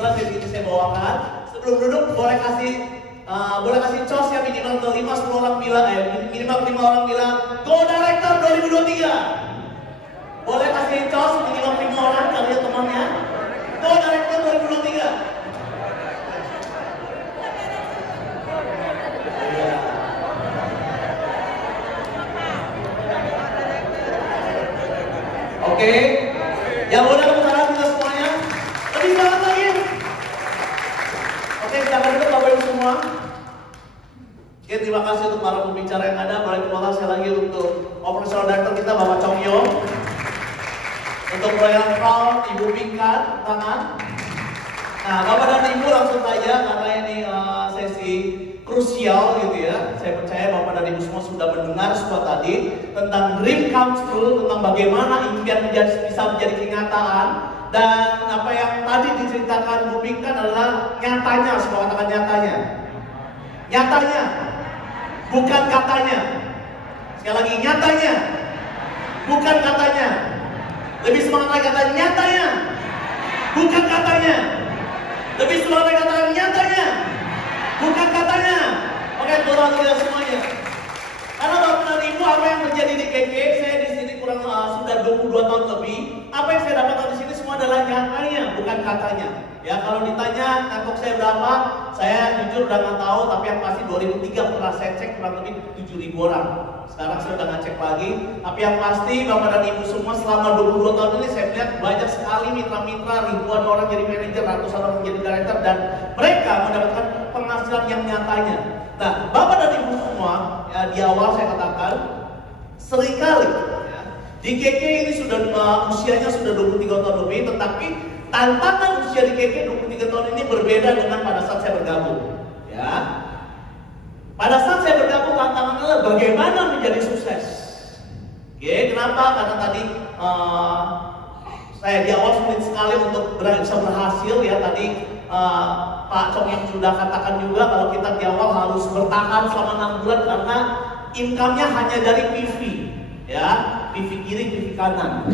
itulah sesi ini saya bawakan. Sebelum duduk boleh kasih cos ya, minimal 5-10 orang bilang, minimal 5 orang bilang Go Director 2023. Boleh kasih cos minimal 5 orang kali ya temannya. Go Director 2023. Oke, yang udah kebesaran kita semuanya, lebih semangat lagi. Oke, silakan duduk Bapak Ibu semua. Oke, terima kasih untuk para pembicara yang ada. Boleh terima kasih lagi untuk Operational Director kita Bapak Chong Yong. Untuk Royal Crown Ibu Pinkat, tangan. Nah, Bapak dan Ibu langsung saja karena ini sesi krusial gitu ya. Saya percaya Bapak dan Ibu semua sudah mendengar semua tadi tentang dream comes true, tentang bagaimana impian bisa menjadi kenyataan. Dan apa yang tadi diceritakan Bu Pinkan adalah nyatanya, semua katakan nyatanya. Nyatanya, bukan katanya. Sekali lagi, nyatanya, bukan katanya. Lebih semangat lagi kata nyatanya, bukan katanya. Lebih semangat lagi kata nyatanya, bukan katanya. Oke, tolong kita semuanya. Karena Bapak dan Ibu, apa yang terjadi di KK, saya di sini kurang sudah 22 tahun lebih. Apa yang saya dapatkan di sini semua adalah nyatanya, bukan katanya. Ya, kalau ditanya ngantuk saya berapa, saya jujur udah nggak tahu. Tapi yang pasti 2003 pernah saya cek kurang lebih 7.000 orang. Sekarang saya udah nggak cek lagi. Tapi yang pasti Bapak dan Ibu semua selama 22 tahun ini saya melihat banyak sekali mitra-mitra, ribuan orang jadi manajer, ratusan orang jadi director, dan mereka mendapatkan penghasilan yang nyatanya. Nah, Bapak dan Ibu semua, ya, di awal saya katakan seringkali ya, di KK ini sudah usianya sudah 23 tahun lebih, tetapi tantangan usia di KK 23 tahun ini berbeda dengan pada saat saya bergabung. Ya, pada saat saya bergabung tantangannya adalah bagaimana menjadi sukses. Oke, kenapa? Karena tadi saya di awal sulit sekali untuk bisa berhasil ya. Tadi Pak Chong yang sudah katakan juga kalau kita di awal harus bertahan selama 6 bulan karena income-nya hanya dari PV, ya, PV kiri, PV kanan,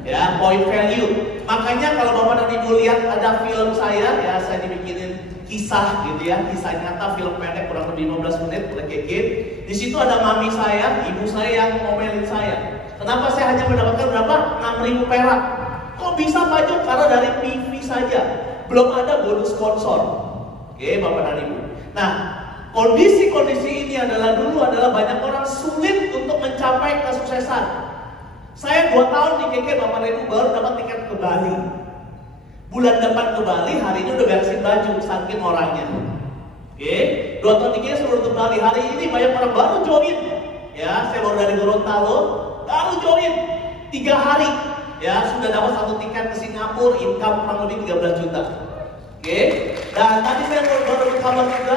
ya, point value. Makanya kalau Bapak dan Ibu lihat ada film saya, ya, saya dibikinin kisah gitu ya, kisah nyata, film pendek kurang lebih 15 menit oleh KK. Di situ ada mami saya, ibu saya yang ngomelin saya. Kenapa saya hanya mendapatkan berapa? 6.000 perak. Kok bisa Pak Jok? Karena dari PV saja. Belum ada bonus sponsor. Oke, Bapak dan Ibu. Nah, kondisi-kondisi ini adalah banyak orang sulit untuk mencapai kesuksesan. Saya 2 tahun di KK, Bapak dan Ibu, baru dapat tiket ke Bali. Bulan depan ke Bali, hari ini udah beresin baju, saking orangnya. Oke, 2 tahun di KK sebelum ke Bali, hari ini banyak orang baru join. Ya, saya baru dari Gorontalo, baru join 3 hari. Ya, sudah dapat 1 tiket ke Singapura, income kurang lebih 13 juta. Oke, dan tadi saya baru berkabar juga,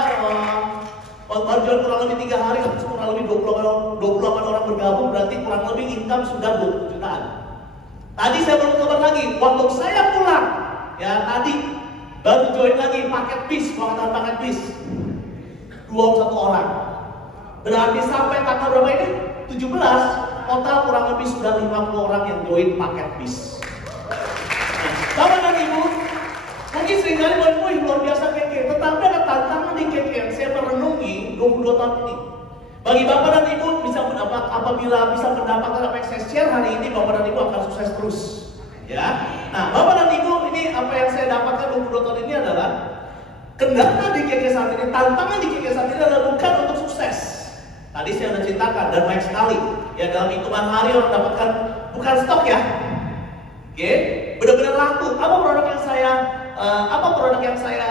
baru jual kurang lebih 3 hari, kurang lebih 28 orang bergabung, berarti kurang lebih income sudah 20 jutaan. Tadi saya baru kabar lagi, waktu saya pulang, ya tadi baru join lagi paket bis, waktu paket bis 21 orang. Berarti sampai tanggal berapa ini? 17. Total kurang lebih sudah 50 orang yang join paket bis. Bapak dan Ibu, mungkin seringkali wih luar biasa KK, tetapi ada tantangan di KK yang saya merenungi 22 tahun ini. Bagi Bapak dan Ibu apabila bisa mendapatkan apa yang saya share hari ini, Bapak dan Ibu akan sukses terus. Ya, nah Bapak dan Ibu, ini apa yang saya dapatkan 22 tahun ini adalah kendala di KK saat ini, tantangan di KK saat ini adalah bukan untuk sukses. Tadi saya sudah ceritakan dan baik sekali. Ya, dalam hitungan hari orang dapatkan bukan stok ya. Oke, benar-benar laku. Apa produk yang saya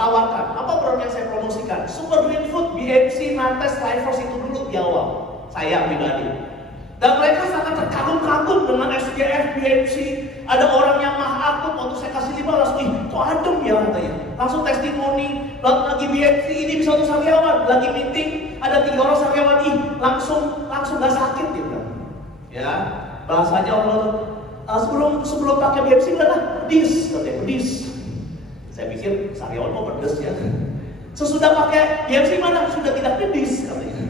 tawarkan? Apa produk yang saya promosikan? Super Green Food, BMC, Nantes, Lifers itu dulu di awal. Saya pribadi. Dan mereka sangat terkagum-kagum dengan SGF, BMC. Ada orang yang mah akut waktu saya kasih 5 langsung, ih kok adem ya katanya. Langsung testimoni, lagi BMC ini bisa untuk sariawan. Lagi meeting, ada 3 orang sariawan, ih langsung gak sakit gitu. Ya, bahasanya orang sebelum pakai BMC udah pedis, katanya pedis. Saya pikir sariawan mau pedes ya. Sesudah pakai BMC mana? Sudah tidak pedis katanya.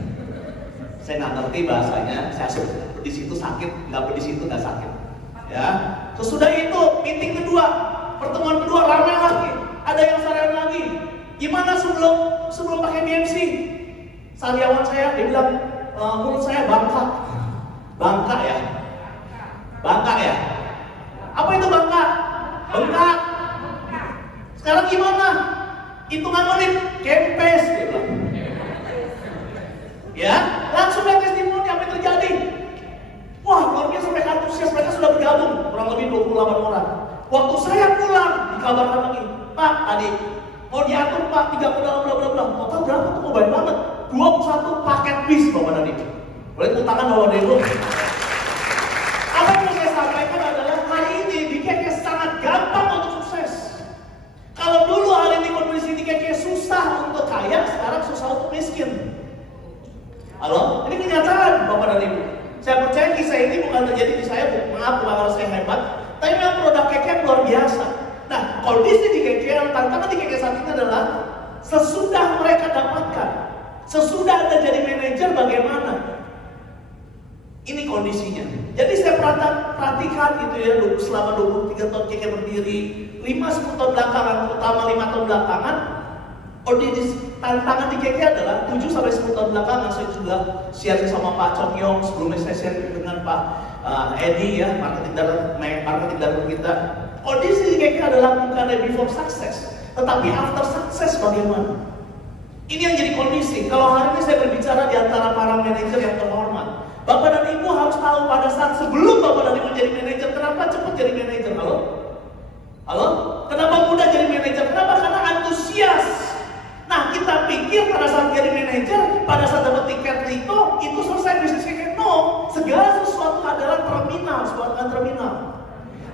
Saya nggak ngerti bahasanya, saya sudah pedis itu sakit, nggak pedis itu nggak sakit. Ya, sesudah itu meeting kedua, pertemuan kedua ramai lagi. sebelum pakai BMC, sariawan saya dia bilang, menurut saya bangka ya. Apa itu bangka? Bengkak. Sekarang gimana? Hitungan menit, kempes dia bilang. Ya, langsung lihat testimoni apa yang terjadi. Wah, luar biasa, mereka antusias, mereka sudah bergabung, kurang lebih 28 orang. Waktu saya pulang, dikabarkan lagi, Pak, adik, mau diatur Pak, 3 modal, bla. Total berapa tuh? Banyak banget. 21 paket bis, Bapak dan Ibu. Boleh tepuk tangan Bapak dan Ibu. Apa yang mau saya sampaikan adalah hari ini di KK sangat gampang untuk sukses. Kalau dulu hari ini kondisi di KK susah untuk kaya, sekarang susah untuk miskin. Halo? Ini kenyataan Bapak dan Ibu. Saya percaya kisah ini bukan terjadi di saya, maaf kalau saya hebat, tapi memang produk KK luar biasa. Nah, kondisi di KK, tantangan di KK saat ini adalah sesudah mereka dapatkan, sesudah Anda jadi manajer bagaimana? Ini kondisinya. Jadi saya perhatikan gitu ya, selama 23 tahun KK berdiri, 5-10 tahun belakangan, terutama 5 tahun belakangan, tantangan di KK adalah 7-10 tahun belakangan. Saya juga sharing sama Pak Chong Yong, sebelumnya saya sharing dengan Pak Edi ya, marketing director kita. Kondisi di KK adalah bukan before success, tetapi after success bagaimana? Ini yang jadi kondisi. Kalau hari ini saya berbicara di antara para manajer yang terhormat, Bapak dan Ibu harus tahu pada saat sebelum Bapak dan Ibu jadi manajer, kenapa cepat jadi manajer? Halo? Kenapa mudah jadi manajer? Kenapa? Karena antusias. Nah, kita pikir pada saat jadi manajer, pada saat dapat tiket itu selesai bisnis KK. No, segala sesuatu adalah terminal.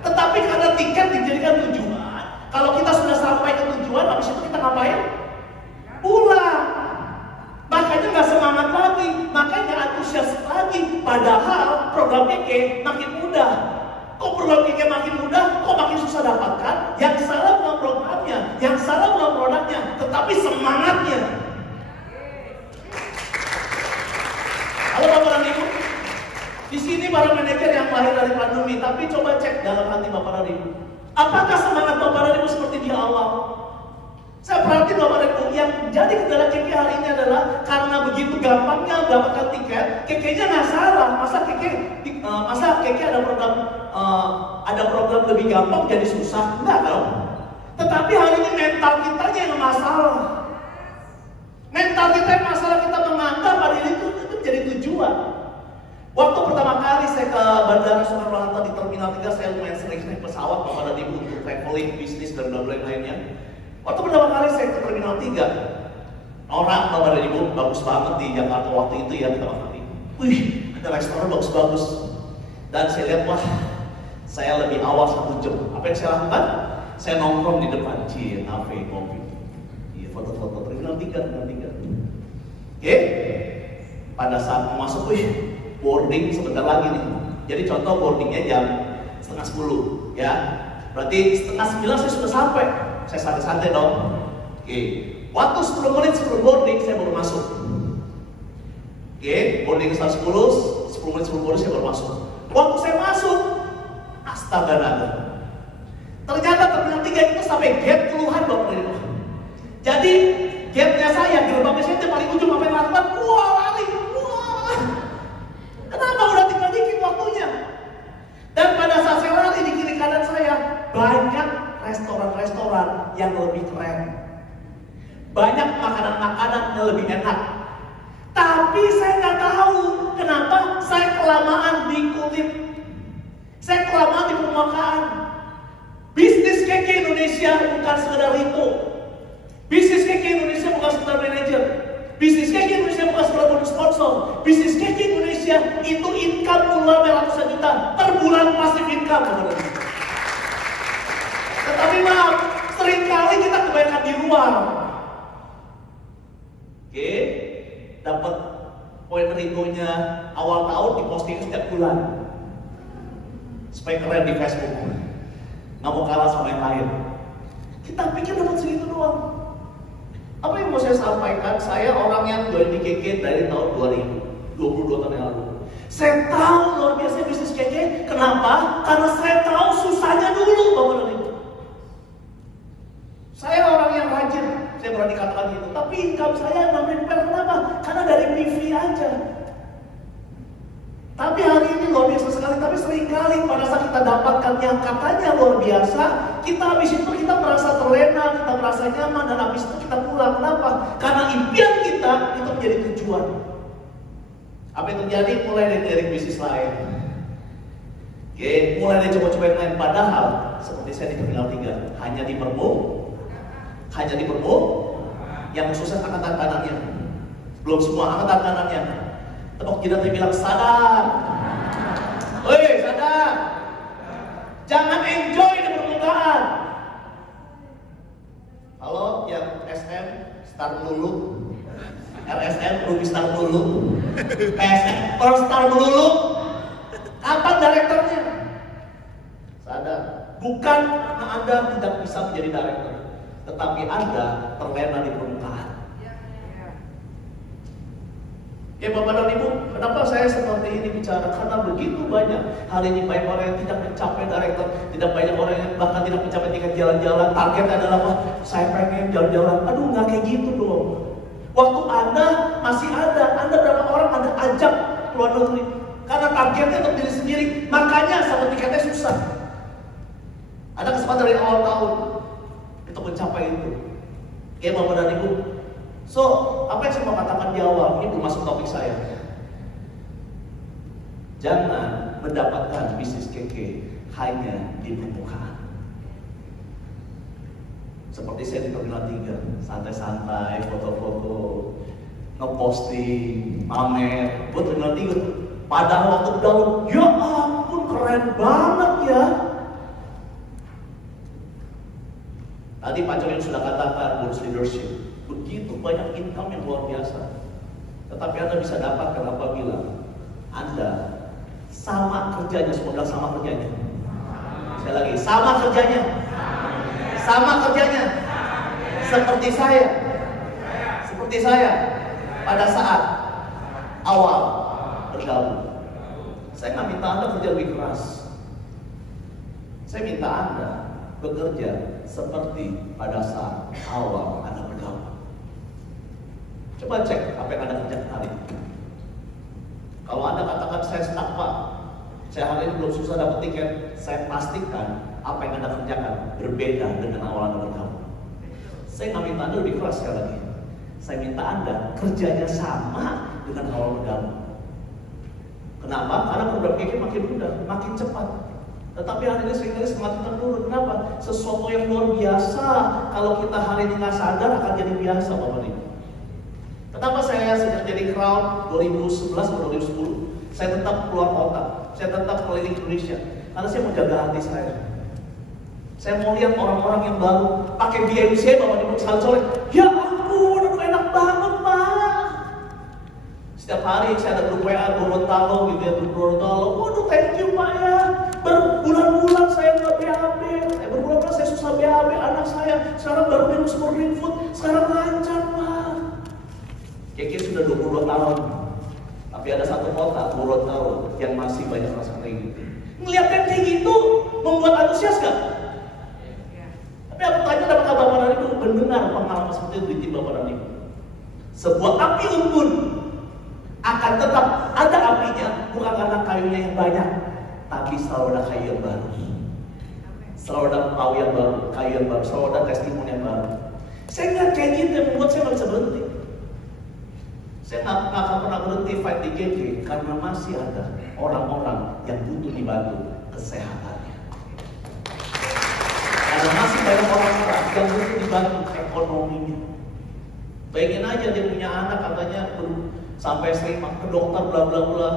Tetapi karena tiket dijadikan tujuan, kalau kita sudah sampai ke tujuan, habis itu kita ngapain? Pulang. Makanya nggak semangat lagi, makanya nggak antusias lagi. Padahal program KK makin mudah. Kok program KK makin mudah, kok makin susah dapatkan? Yang salah bukan programnya, yang salah bukan produknya, tetapi semangatnya. Halo Bapak dan Ibu, di sini para manajer yang lahir dari pandemi, tapi coba cek dalam hati Bapak dan Ibu. Apakah semangat Bapak dan Ibu seperti di awal? Saya perhatiin Bapak dan Ibu, yang jadi kendala KK hari ini adalah karena begitu gampangnya mendapatkan tiket, KK-nya nggak salah. Masa KK ada program lebih gampang jadi susah? Enggak dong. Tetapi hari ini mental kita yang masalah. Mental kita yang masalah, kita menganggap hari ini itu jadi tujuan. Waktu pertama kali saya ke Bandara Soekarno-Hatta di Terminal 3, saya lumayan sering naik pesawat Bapak dan Ibu untuk traveling, bisnis dan lain-lainnya. Waktu pertama kali saya ke Terminal 3, orang Bapak dan Ibu, bagus banget di Jakarta waktu itu ya, pertama kali. Wih, ada restoran bagus-bagus. Dan saya lihat, wah, saya lebih awal 1 jam. Apa yang saya lakukan? Saya nongkrong di depan, kafe, kopi. Iya, foto-foto Terminal 3. Oke? Pada saat mau masuk, wih, boarding sebentar lagi nih. Jadi contoh boardingnya jam 9:30, ya. Berarti 8:30 saya sudah sampai. Saya santai-santai dong. Oke. Waktu 10 menit sebelum boarding saya baru masuk. Oke, boarding 10 menit sebelum boarding saya baru masuk. Waktu saya masuk, astaga naga. Ternyata Terminal 3 itu sampai gate puluhan Bapak dan Ibu. Jadi gate-nya saya, gerbangnya saya paling ujung sampai lambat. Wah, lari. Wah. Kenapa udah tinggal dikit waktunya? Dan pada saat saya lari di kiri kanan saya, banyak restoran-restoran yang lebih keren. Banyak makanan-makanan yang lebih enak. Tapi saya nggak tahu kenapa saya kelamaan di kulit. Saya kelamaan di permukaan. Bisnis KK Indonesia bukan sekedar itu. Bisnis KK Indonesia bukan sekedar manajer. Bisnis KK Indonesia bukan sekedar bonus sponsor. Bisnis KK Indonesia itu income mulai ratusan juta per bulan, pasif income. Tetapi maaf, seringkali kita kebanyakan di luar. Oke, dapat poin ringonya awal tahun diposting setiap bulan supaya keren di Facebook. Nggak mau kalah sama yang lain. Kita pikir dapat segitu doang. Apa yang mau saya sampaikan? Saya orang yang join di KK dari tahun 2000, 22 tahun yang lalu. Saya tahu luar biasa bisnis KK. Kenapa? Karena saya tahu susahnya dulu Bapak dan Ibu. Saya orang yang rajin. saya berani katakan itu. Tapi income saya non-repair, kenapa? Karena dari PV aja. Tapi hari ini luar biasa sekali. Tapi seringkali pada saat kita dapatkan yang katanya luar biasa, kita habis itu kita merasa terlena, kita merasa nyaman, dan habis itu kita pulang. Kenapa? Karena impian kita itu menjadi tujuan. Apa yang terjadi? Mulai dari bisnis lain. Oke, mulai dari coba-coba yang lain. Padahal seperti saya di Terminal 3, hanya di permu, yang susah angkat tangan kanannya. Belum semua angkat tangan kanannya. Tepuk jidat dia bilang sadar. Woi, sadar. Jangan enjoy di permukaan. Halo, yang SM start dulu. RSM rugi start dulu. PSM terus start dulu. Kapan direkturnya? Sadar. Bukan karena Anda tidak bisa menjadi direktur, tetapi Anda terlena di permukaan. Ya Bapak dan Ibu, kenapa saya seperti ini bicara? Karena begitu banyak hari ini banyak orang yang tidak mencapai direktur, tidak banyak orang yang bahkan tidak mencapai tingkat jalan-jalan. Targetnya adalah apa? Saya pengen jalan-jalan. Aduh, nggak kayak gitu dong. Waktu Anda masih ada, Anda berapa orang Anda ajak keluar negeri? Karena targetnya untuk diri sendiri, makanya sama tiketnya susah. Ada kesempatan dari awal tahun untuk mencapai itu. Ya Bapak dan Ibu. So, apa yang saya mau katakan di awal, ini belum masuk topik saya. Jangan mendapatkan bisnis keke hanya di permukaan. Seperti saya di Terminal 3, santai-santai, foto-foto, ngeposting, pamer, buat Terminal 3. Padahal waktu dalam, ya ampun keren banget ya. Tadi Pak Jokowi sudah katakan bonus leadership. Begitu banyak income yang luar biasa. Tetapi Anda bisa dapatkan apabila Anda sama kerjanya, semua bilang sama kerjanya. Sekali lagi, sama kerjanya. Sama kerjanya. Seperti saya pada saat awal bergabung. Saya nggak minta Anda kerja lebih keras. Saya minta Anda bekerja seperti pada saat awal Anda bergabung. Coba cek apa yang Anda kerjakan hari ini. Kalau Anda katakan saya stuck Pak, saya hari ini belum susah dapat tiket, saya pastikan apa yang Anda kerjakan berbeda dengan awal Anda bergabung. Saya nggak minta Anda lebih keras sekali lagi. Saya minta Anda kerjanya sama dengan awal bergabung. Kenapa? Karena program KK makin mudah, makin cepat. Tetapi hari ini seringkali semangat kita turun. Kenapa? Sesuatu yang luar biasa kalau kita hari ini nggak sadar akan jadi biasa Bapak Ibu. Kenapa saya sejak jadi Crown 2011 atau 2010 saya tetap keluar kota, saya tetap keliling Indonesia karena saya mau jaga hati saya. Saya mau lihat orang-orang yang baru pakai BMC Bapak Ibu sekali colek. Ya ampun, aduh enak banget Pak. Setiap hari saya ada grup WA Gorontalo gitu ya, grup Gorontalo. Waduh thank you Pak ya. Berbulan-bulan saya nggak BAB, berbulan-bulan saya susah BAB. Anak saya sekarang baru minum Green Food, sekarang lancar Pak. Keke sudah 22 tahun, tapi ada satu kota Gorontalo yang masih banyak rasa kayak gitu. Ngeliat yang kayak gitu membuat antusias gak? Tapi aku tanya apakah Bapak dan Ibu mendengar pengalaman seperti itu di tim Bapak dan Ibu? Sebuah api unggun akan tetap ada apinya, bukan karena kayunya yang banyak, tapi selalu ada kayu yang baru. Selalu ada kayu yang baru, selalu ada testimoni yang baru. Saya nggak kayak gitu yang membuat saya nggak bisa berhenti. Saya nggak akan pernah berhenti fight di GG karena masih ada orang-orang yang butuh dibantu kesehatannya. Karena masih banyak orang-orang yang butuh dibantu ekonominya. Bayangin aja dia punya anak katanya sampai sering ke dokter bla bla bla,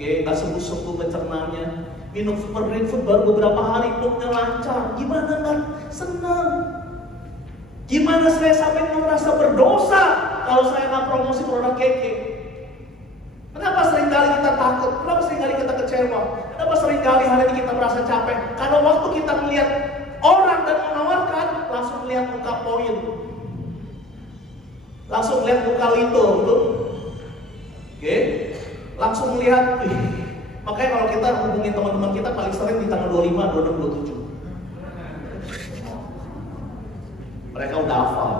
nggak sembuh-sembuh pencernanya. Minum Super Green Food baru beberapa hari moodnya lancar. Gimana kan? Senang. Gimana saya sampai merasa berdosa kalau saya nggak promosi produk keke? Kenapa seringkali kita takut? Kenapa seringkali kita kecewa? Kenapa seringkali hari ini kita merasa capek? Karena waktu kita melihat orang dan menawarkan, langsung melihat muka poin, langsung melihat muka lito, betul? Oke, langsung melihat. Makanya kalau kita hubungin teman-teman kita paling sering di tanggal 25, 26, 27. Mereka udah hafal.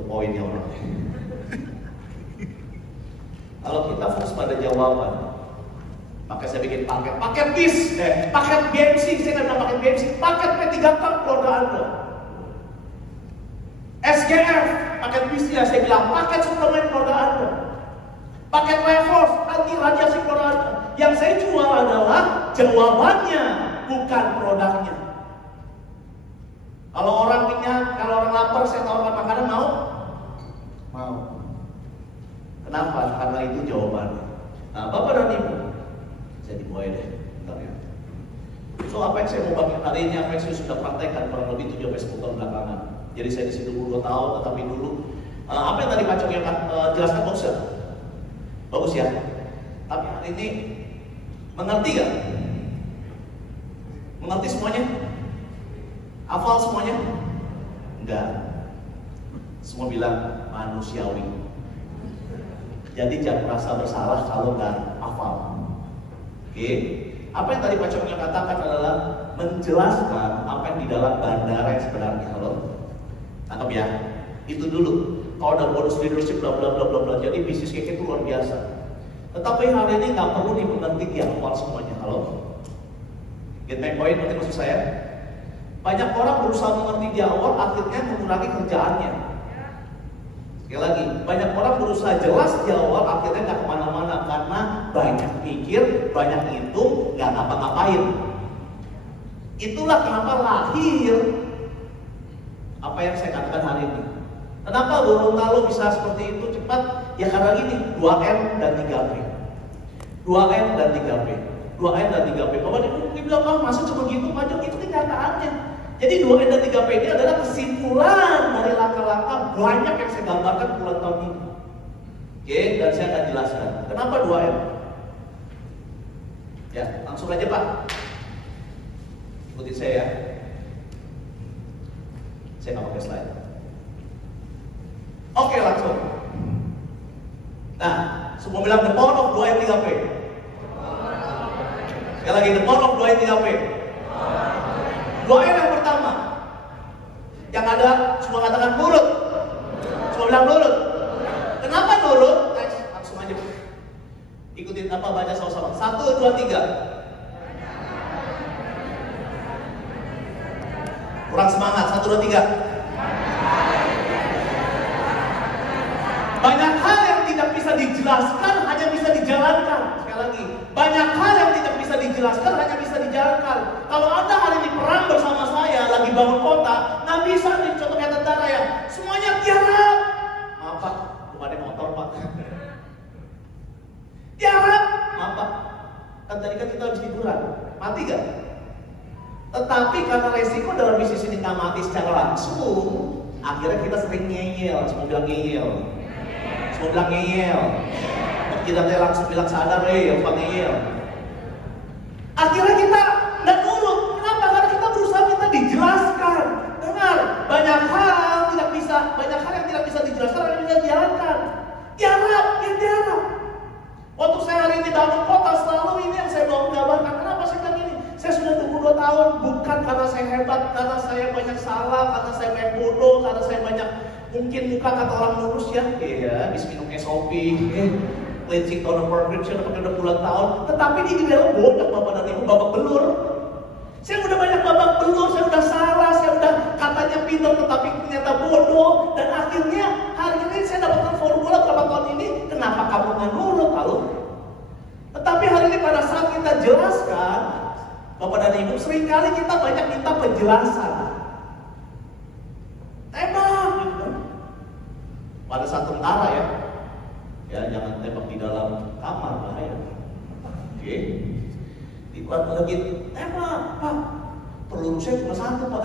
untuk poinnya orang. Kalau kita fokus pada jawaban, maka saya bikin paket bis, paket BMC, saya nggak bilang paket BMC, paket P3K keluarga Anda. SGF, paket bisnya saya bilang, paket suplemen keluarga Anda. Paket WeForce, anti radiasi keluarga Anda. Yang saya jual adalah jawabannya, bukan produknya. Kalau orang kenyang, kalau orang lapar, saya tawarkan makanan, mau? Mau. Kenapa? Karena itu jawabannya. Nah, Bapak dan Ibu, saya dimulai deh, bentar ya. So, apa yang saya mau bagi hari ini, apa yang saya sudah praktekkan kurang lebih 7-10 tahun belakangan. Jadi saya di situ 2 tahun, tetapi dulu apa yang tadi Pak Cok yang jelaskan bagus ya? Bagus ya. Tapi hari ini mengerti gak? Mengerti semuanya? Hafal semuanya? Enggak. Semua bilang manusiawi. Jadi jangan merasa bersalah kalau nggak hafal. Oke. Apa yang tadi Pak Cok yang katakan adalah menjelaskan apa yang di dalam bandara yang sebenarnya. Halo? Tangkap ya. Itu dulu. Kalau ada bonus leadership bla bla bla bla bla. Jadi bisnis kayak itu luar biasa. Tetapi hari ini nggak perlu dimengerti di awal semuanya. Halo? Get my point? Nanti maksud saya? Banyak orang berusaha mengerti di awal, akhirnya mengurangi kerjaannya. Sekali lagi, banyak orang berusaha jelas di awal, akhirnya nggak kemana-mana karena banyak mikir, banyak ngitung, nggak ngapa-ngapain. Itulah kenapa lahir apa yang saya katakan hari ini. Kenapa Gorontalo bisa seperti itu cepat? Ya karena gini, 2M dan 3P. 2M dan 3P. 2M dan 3P. Bapak dibilang, oh, masa cuma gitu? Pak, itu kenyataannya. Jadi 2M dan 3P ini adalah kesimpulan dari langkah-langkah banyak yang saya gambarkan bulan tahun ini. Oke, dan saya akan jelaskan. Kenapa 2M? Ya, langsung aja Pak. Ikutin saya ya. Saya nggak pakai slide. Oke, langsung. Nah, semua bilang the power of 2M 3P. Sekali lagi, the power of 2M 3P. 2M yang pertama. Yang ada, semua katakan nurut. Semua bilang nurut. Kenapa nurut? Next, langsung aja. Ikutin apa, baca sama-sama. 1, 2, 3. Kurang semangat. 1, 2, 3. Banyak hal yang tidak bisa dijelaskan, hanya bisa dijalankan. Sekali lagi, banyak hal yang tidak bisa dijelaskan, hanya bisa dijalankan. Kalau Anda hari ini perang bersama saya, lagi bangun kota, nggak bisa nih, contohnya tentara ya, semuanya tiarap. Maaf Pak, bukan ada motor Pak. Tiarap, maaf Pak. Kan tadi kan kita habis hiburan, mati gak? Tetapi karena resiko dalam bisnis ini nggak mati secara langsung, akhirnya kita sering ngeyel, semua bilang ngeyel. Semua bilang ngeyel. Kita langsung bilang sadar, apa ngeyel. Akhirnya kita nggak nurut. Kenapa? Karena kita berusaha minta dijelaskan. Dengar, banyak hal yang tidak bisa dijelaskan, hanya bisa dijalankan. Tiarap, ya tiarap. Waktu saya hari ini bangun kota, selalu ini yang saya bawa gambarkan. Kenapa saya bilang ini? Saya sudah 22 tahun, bukan karena saya hebat, karena saya banyak salah, karena saya banyak bodoh, karena saya banyak mungkin muka kata orang lurus ya. Iya, habis minum SOP, cleansing toner prescription udah puluhan tahun, tetapi di dalam bodoh Bapak dan Ibu, babak belur. Saya udah banyak babak belur, saya udah salah, saya udah katanya pintar tetapi ternyata bodoh, dan akhirnya hari ini saya dapatkan formula berapa tahun ini, kenapa kamu nggak nurut lalu? Tetapi hari ini pada saat kita jelaskan, Bapak dan Ibu, seringkali kita banyak minta penjelasan. Tembak, gitu. Pada saat tentara ya jangan tembak di dalam kamar, bahaya. Oke. Dibuat lagi, tembak, Pak. Peluru saya cuma 1, Pak.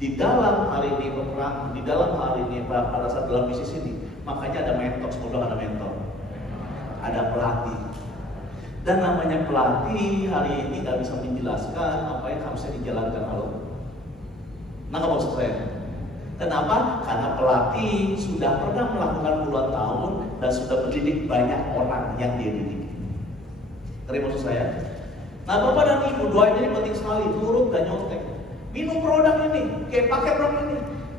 Di dalam hari ini berperang, di dalam hari ini pada saat dalam bisnis ini, makanya ada mentor, semoga ada mentor, ada pelatih. Dan namanya pelatih hari ini nggak bisa menjelaskan apa yang harusnya dijalankan. Halo. Nah, kamu maksud saya? Kenapa? Karena pelatih sudah pernah melakukan puluhan tahun dan sudah mendidik banyak orang yang dia didik. Ngerti maksud saya? Nah, Bapak dan Ibu, 2 ini penting sekali, turut dan nyontek. Minum produk ini, kayak pakai produk ini.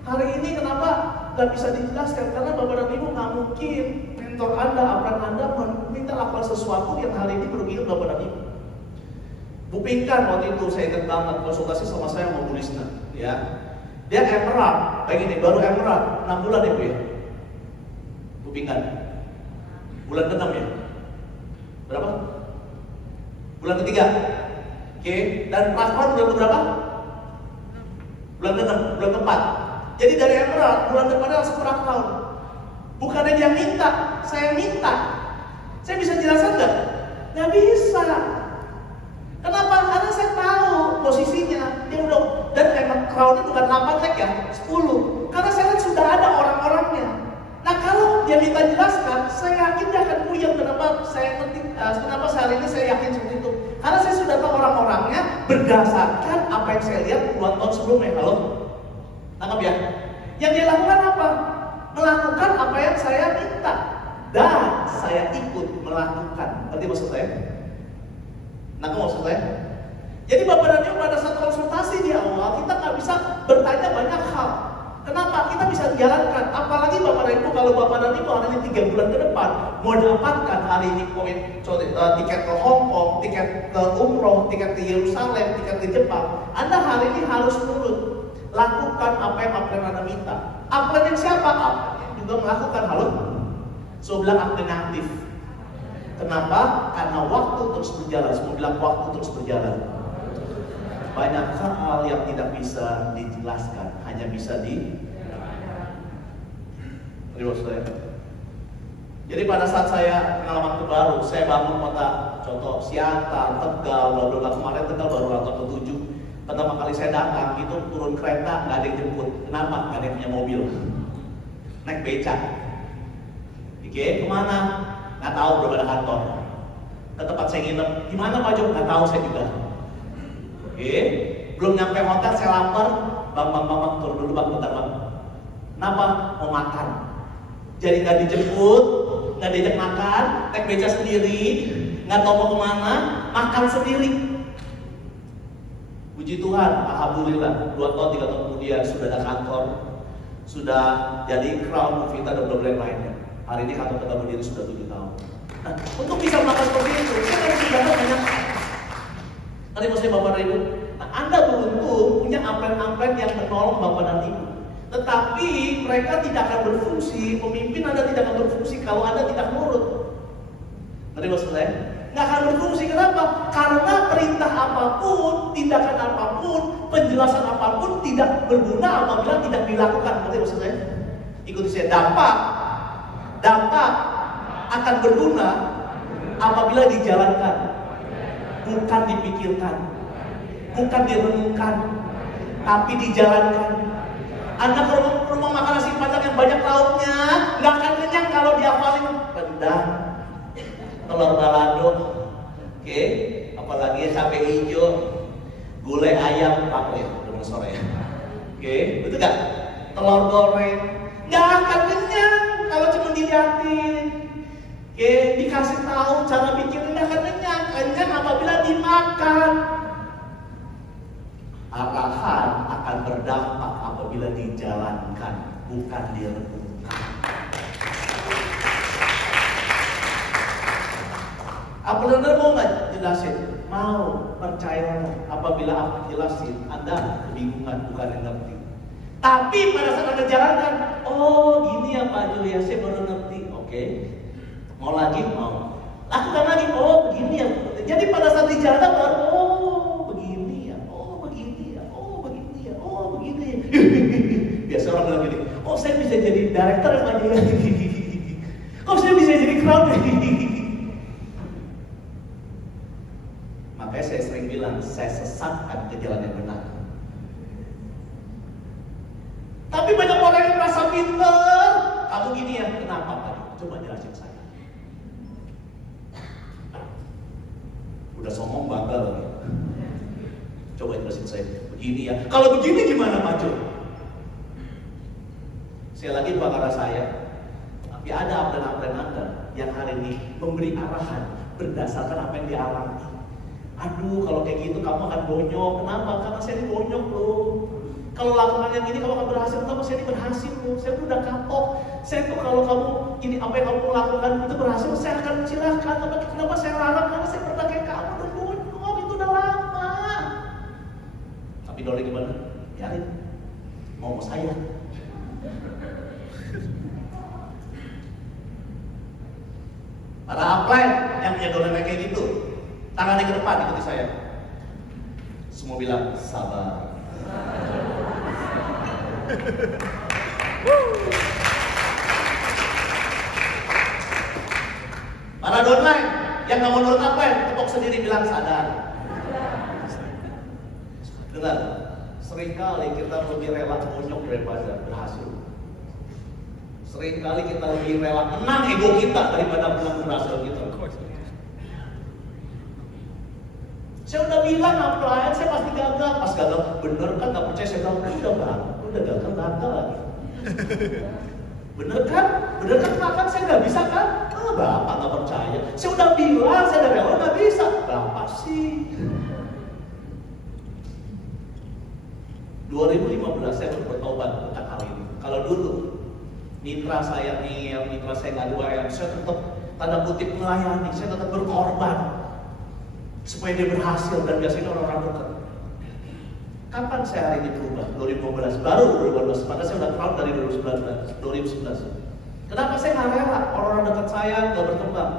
Hari ini kenapa nggak bisa dijelaskan? Karena Bapak dan Ibu nggak mungkin mentor Anda, apran Anda meminta lakukan sesuatu yang hari ini merugikan Bapak dan Ibu. Bu Pinkan waktu itu saya ingat banget konsultasi sama saya sama Bu Lisna, ya. Dia emerald, kayak gini, baru emerald, 6 bulan ya Bu ya. Bu Pinkan, bulan ke-6 ya. Berapa? Bulan ketiga. Oke, dan Rahman bulan berapa? Bulan ke-6, bulan ke-4. Jadi dari emerald, bulan depannya langsung Rahman. Bukannya dia minta, saya minta. Saya bisa jelaskan nggak? Nggak bisa. Kenapa? Karena saya tahu posisinya. Dia udah, dan emang crown-nya bukan 8 leg ya, 10. Karena saya lihat sudah ada orang-orangnya. Nah kalau dia minta jelaskan, saya yakin dia akan puyeng. Kenapa saya hari ini saya yakin seperti itu? Karena saya sudah tahu orang-orangnya berdasarkan apa yang saya lihat 2 tahun sebelumnya. Halo? Tangkap ya? Yang dia lakukan apa? Melakukan apa yang saya minta. Dan saya ikut melakukan. Berarti maksud saya? Nah, maksud saya? Jadi Bapak dan Ibu pada saat konsultasi di awal, kita nggak bisa bertanya banyak hal. Kenapa? Kita bisa jalankan. Apalagi Bapak dan Ibu, kalau Bapak dan Ibu hari ini 3 bulan ke depan mau dapatkan hari ini tiket ke Hong Kong, tiket ke Umroh, tiket ke Yerusalem, tiket ke Jepang, Anda hari ini harus nurut. Lakukan apa yang Anda minta. Apa yang siapa? Apa yang juga melakukan. Halo? So bilang aktif. Kenapa? Karena waktu terus berjalan. Semua bilang waktu terus berjalan. Banyak hal yang tidak bisa dijelaskan, hanya bisa Jadi pada saat saya pengalaman terbaru, saya bangun kota, contoh Siantar, Tegal, lalu kemarin Tegal baru tahun ke-7. Pertama kali saya datang, itu turun kereta, nggak ada yang jemput. Kenapa? Nggak ada yang punya mobil. Naik becak. Oke, kemana? Nggak tahu, belum ada kantor. Ke tempat saya nginep, gimana Pak Jo? Nggak tahu saya juga. Oke, belum nyampe hotel saya lapar. Bang, turun dulu bang, bentar bang. Kenapa? Mau makan. Jadi nggak dijemput, nggak diajak makan, naik beca sendiri, nggak tahu mau kemana, makan sendiri. Puji Tuhan, alhamdulillah, 2 tahun 3 tahun kemudian sudah ada kantor, sudah jadi Crown, Vita dan beberapa lainnya. Hari ini kantor kita berdiri sudah 7 tahun. Nah, untuk bisa melakukan seperti itu, kita harus mendapat banyak hal. Tadi maksudnya Bapak dan Ibu, nah, Anda beruntung punya apren-apren yang menolong Bapak dan Ibu. Tetapi mereka tidak akan berfungsi, pemimpin Anda tidak akan berfungsi kalau Anda tidak nurut. Tadi maksud saya, nggak akan berfungsi. Kenapa? Karena perintah apapun, tindakan apapun, penjelasan apapun tidak berguna apabila tidak dilakukan. Tadi maksud saya, ikuti saya, dampak akan berguna apabila dijalankan, bukan dipikirkan, bukan direnungkan, tapi dijalankan. Anda ke rumah makan nasi padang yang banyak lauknya, nggak akan kenyang kalau dihafalin rendang, telur balado, oke, apalagi cabai hijau, gulai ayam, apa ya, udah sore ya, oke, betul nggak? Telur goreng, nggak akan kenyang kalau cuma dilihatin. Oke, dikasih tahu cara bikin nggak akan kenyang. Kenyang apabila dimakan. Arahan akan berdampak apabila dijalankan, bukan direnungkan. Apa Anda mau nggak jelasin? Mau, percayalah. Apabila aku jelasin, Anda kebingungan, bukan yang ngerti. Tapi pada saat Anda jalankan, oh gini ya Pak Jo, ya saya baru ngerti. Oke, mau lagi? Mau. Lakukan lagi, oh begini ya. Jadi pada saat dijalankan baru, oh begini ya, oh begini ya, oh begini ya, oh begini ya. Biasa orang bilang gini, oh saya bisa jadi director ya Pak Jo. Oh saya bisa jadi crown. Makanya saya sering bilang, saya sesatkan ke jalan yang benar. Tapi banyak orang yang merasa pintar. Kamu gini ya, kenapa Pak? Coba jelasin saya. Udah sombong bangga lagi. Coba jelasin saya. Begini ya. Kalau begini gimana Pak Jo? Saya lagi bakal saya. Tapi ada apren-apren Anda yang hari ini memberi arahan berdasarkan apa yang dialami. Aduh, kalau kayak gitu kamu akan bonyok. Kenapa? Karena saya ini bonyok loh. Kalau lakukan yang ini kamu akan berhasil. Kenapa saya ini berhasil? Saya tuh udah kapok. Saya tuh kalau kamu ini apa yang kamu lakukan itu berhasil, saya akan silakan. Tapi kenapa saya larang? Karena saya pernah kayak kamu dulu. Itu udah lama. Tapi Doli gimana? Biarin. Mau saya. Para upline yang punya Doli kayak gitu, tangannya ke depan ikuti saya. Semua bilang sabar. Para downline yang nggak mau nurut apa ya, tepuk sendiri bilang sadar. Dengar, seringkali kita lebih rela bonyok daripada berhasil. Seringkali kita lebih rela menang ego kita daripada menang berhasil kita. Saya udah bilang upline, saya pasti gagal. Pas gagal, bener kan? Gak percaya, saya bilang, udah gagal lagi. Bener kan? Kan saya gak bisa kan? Bapak gak percaya. Saya udah bilang, saya udah rela gak bisa. Bapak sih. 2015 saya bertobat tentang hal ini. Kalau dulu mitra saya gak doa, saya tetap tanda kutip melayani, saya tetap berkorban supaya dia berhasil, dan biasanya orang-orang dekat. Kapan saya hari ini berubah? 2015, baru 2015, padahal saya udah tahun dari 2011. Kenapa saya nggak rela orang-orang dekat saya nggak berkembang?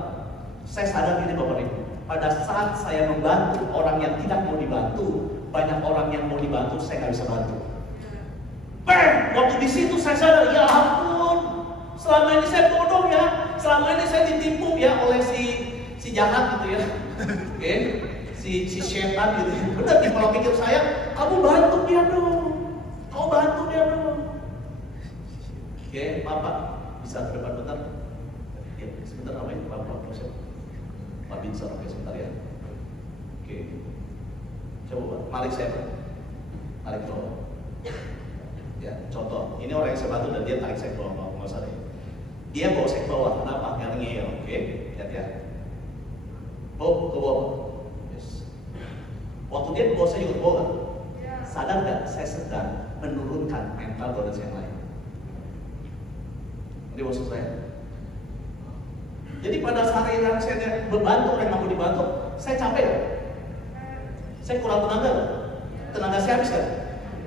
Saya sadar ini Bapak Ibu, pada saat saya membantu orang yang tidak mau dibantu, banyak orang yang mau dibantu, saya nggak bisa bantu. Waktu di situ saya sadar, ya ampun, selama ini saya bodoh ya, selama ini saya ditipu ya oleh si jahat gitu ya. Oke, si setan gitu. Benar nih kalau pikir saya, kamu bantu dia dong. Oke, Bapak bisa ke depan bentar. Ya, sebentar namanya Bapak siapa? Pak Binsar, oke sebentar ya. Oke. Coba Malik saya. Tarik bawah. Ya, contoh. Ini orang yang saya bantu dan dia tarik saya ke bawah, nggak usah deh. Dia bawa saya ke bawah, kenapa? Karena ngeyel, oke? Lihat ya. Oh, ke bawah. Yes. Waktu dia ke bawah, saya juga ke bawah. Sadar nggak? Saya sedang menurunkan mental downers yang lain. Ini maksud saya. Jadi pada saat yang saya membantu orang yang mau dibantu, saya capek ya? Saya kurang tenaga. Tenaga saya habis kan?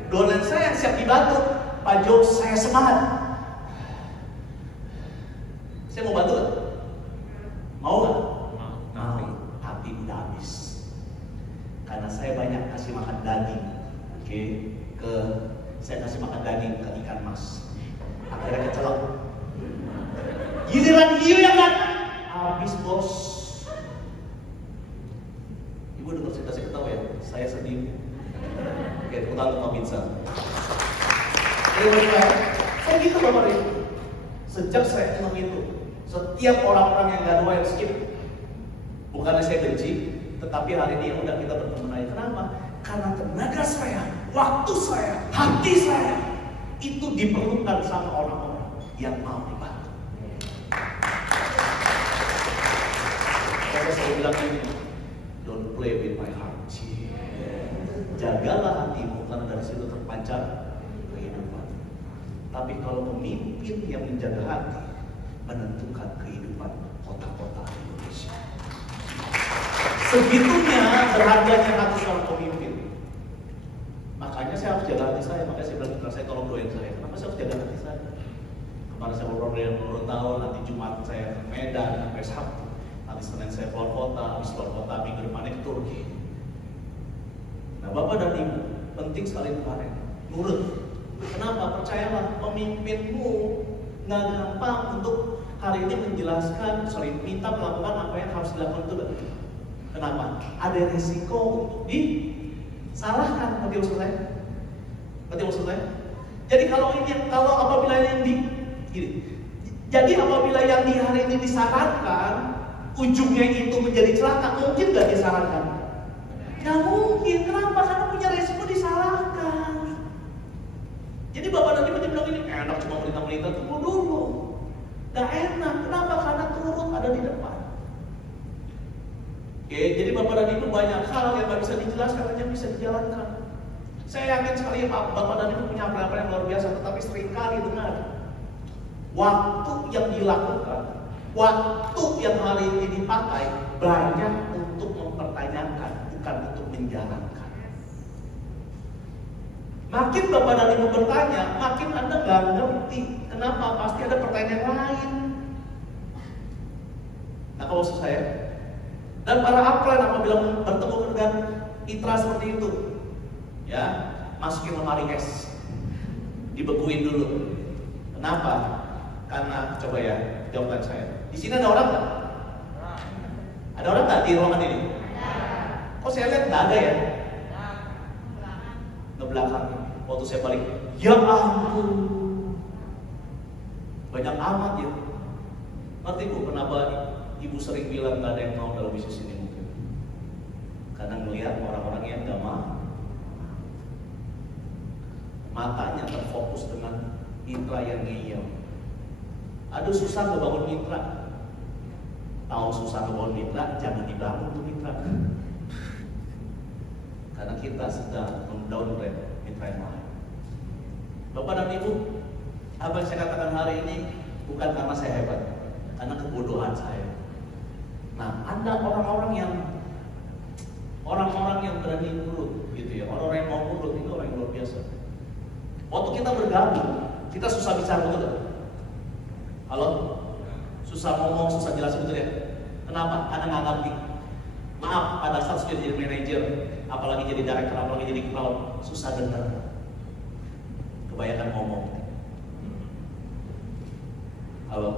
Downers saya yang siap dibantu, Pak Jo, saya semangat. Saya mau bantu kan? Mau nggak? Mau. Tapi udah habis. Karena saya banyak kasih makan daging, saya kasih makan daging ke ikan mas. Akhirnya kecelak. Giliran hiu yang kan habis bos. Ibu dengar cerita saya ketawa ya, saya sedih. Oke, tepuk tangan untuk pizza. Saya gitu Bapak Ibu. Sejak saya kenal itu, setiap orang-orang yang gak doa yang skip, bukannya saya benci, tetapi hari ini udah kita bertemu lagi. Kenapa? Karena tenaga saya, waktu saya, hati saya itu diperlukan sama orang-orang yang mau dibantu. Saya bilang ini, don't play with my heart. Jagalah hatimu karena dari situ terpancar kehidupan. Tapi kalau pemimpin yang menjaga hati menentukan kehidupan kota-kota Indonesia. Segitunya berharganya hati seorang pemimpin. Makanya saya harus jaga hati saya. Makanya saya bilang, saya tolong doain saya. Kenapa saya harus jaga hati saya? Kemarin saya beberapa tahun, nanti Jumat saya ke Medan, sampai Sabtu. Nanti Senin saya keluar kota, habis keluar kota minggu depannya ke Turki. Nah Bapak dan Ibu, penting sekali kemarin nurut. Kenapa? Percayalah, pemimpinmu nggak gampang untuk hari ini menjelaskan, minta melakukan apa yang harus dilakukan itu. Kenapa? Ada risiko untuk disalahkan. Ngerti maksud saya? Jadi kalau apabila yang jadi apabila yang di hari ini disarankan, ujungnya itu menjadi celaka, mungkin nggak disarankan? Nggak mungkin. Kenapa? Karena punya resiko disalahkan. Jadi Bapak dan Ibu bilang ini enak cuma perintah-perintah, tunggu dulu. Gak enak. Kenapa? Karena turut ada di depan. Oke, jadi Bapak dan Ibu banyak hal yang gak bisa dijelaskan, hanya bisa dijalankan. Saya yakin sekali Bapak dan Ibu punya apa yang luar biasa, tetapi seringkali benar. Waktu yang dilakukan, waktu yang hari ini dipakai banyak untuk mempertanyakan, bukan untuk menjalankan. Makin Bapak dan Ibu bertanya, makin Anda gak ngerti. Kenapa? Pasti ada pertanyaan lain. Nah, kalau maksud saya, dan para upline apabila bertemu dengan mitra seperti itu, ya, masukin lemari es, dibekuin dulu. Kenapa? Karena, coba ya, jawabkan saya. Di sini ada orang nggak? Ada orang nggak di ruangan ini? Kok saya lihat nggak ada ya? Ke belakang. Waktu saya balik, ya ampun, banyak amat ya. Ngerti Bu, kenapa Ibu sering bilang nggak ada yang mau dalam bisnis ini mungkin? Karena melihat orang-orang yang nggak mau. Matanya terfokus dengan mitra yang ngeyel. Aduh, susah ngebangun mitra. Tahu susah ngebangun mitra, jangan dibangun tuh mitra. Karena kita sedang mendowngrade mitra yang lain. Bapak dan Ibu, apa yang saya katakan hari ini bukan karena saya hebat, karena kebodohan saya. Nah, Anda orang-orang yang berani nurut, gitu ya, orang-orang yang mau nurut itu orang yang luar biasa. Waktu kita bergabung, kita susah bicara, betul gak? Halo? Susah ngomong, susah jelas, betul ya? Kenapa? Karena nggak ngerti. Maaf, pada saat sudah jadi manajer, apalagi jadi director, apalagi jadi kepala, susah dengar. Kebanyakan ngomong. Halo?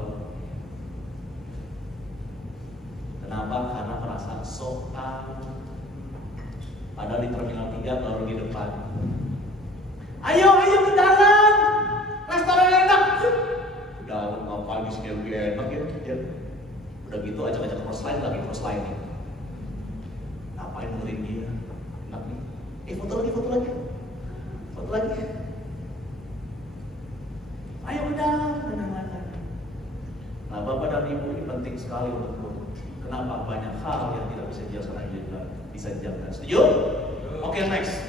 Kenapa? Karena merasa sok tahu. Padahal di terminal 3 baru di depan. Ayo ke dalam. Restoran enak. Udah ngapain di sini lebih enak ya? Udah gitu ajak-ajak cross line lagi, cross line nih. Ngapain dengerin dia? Enak nih. Foto lagi. Ayo ke dalam. Nah, Bapak dan Ibu, ini penting sekali untuk kenapa banyak hal yang tidak bisa dijelaskan juga bisa dijalankan. Setuju? Oke, next.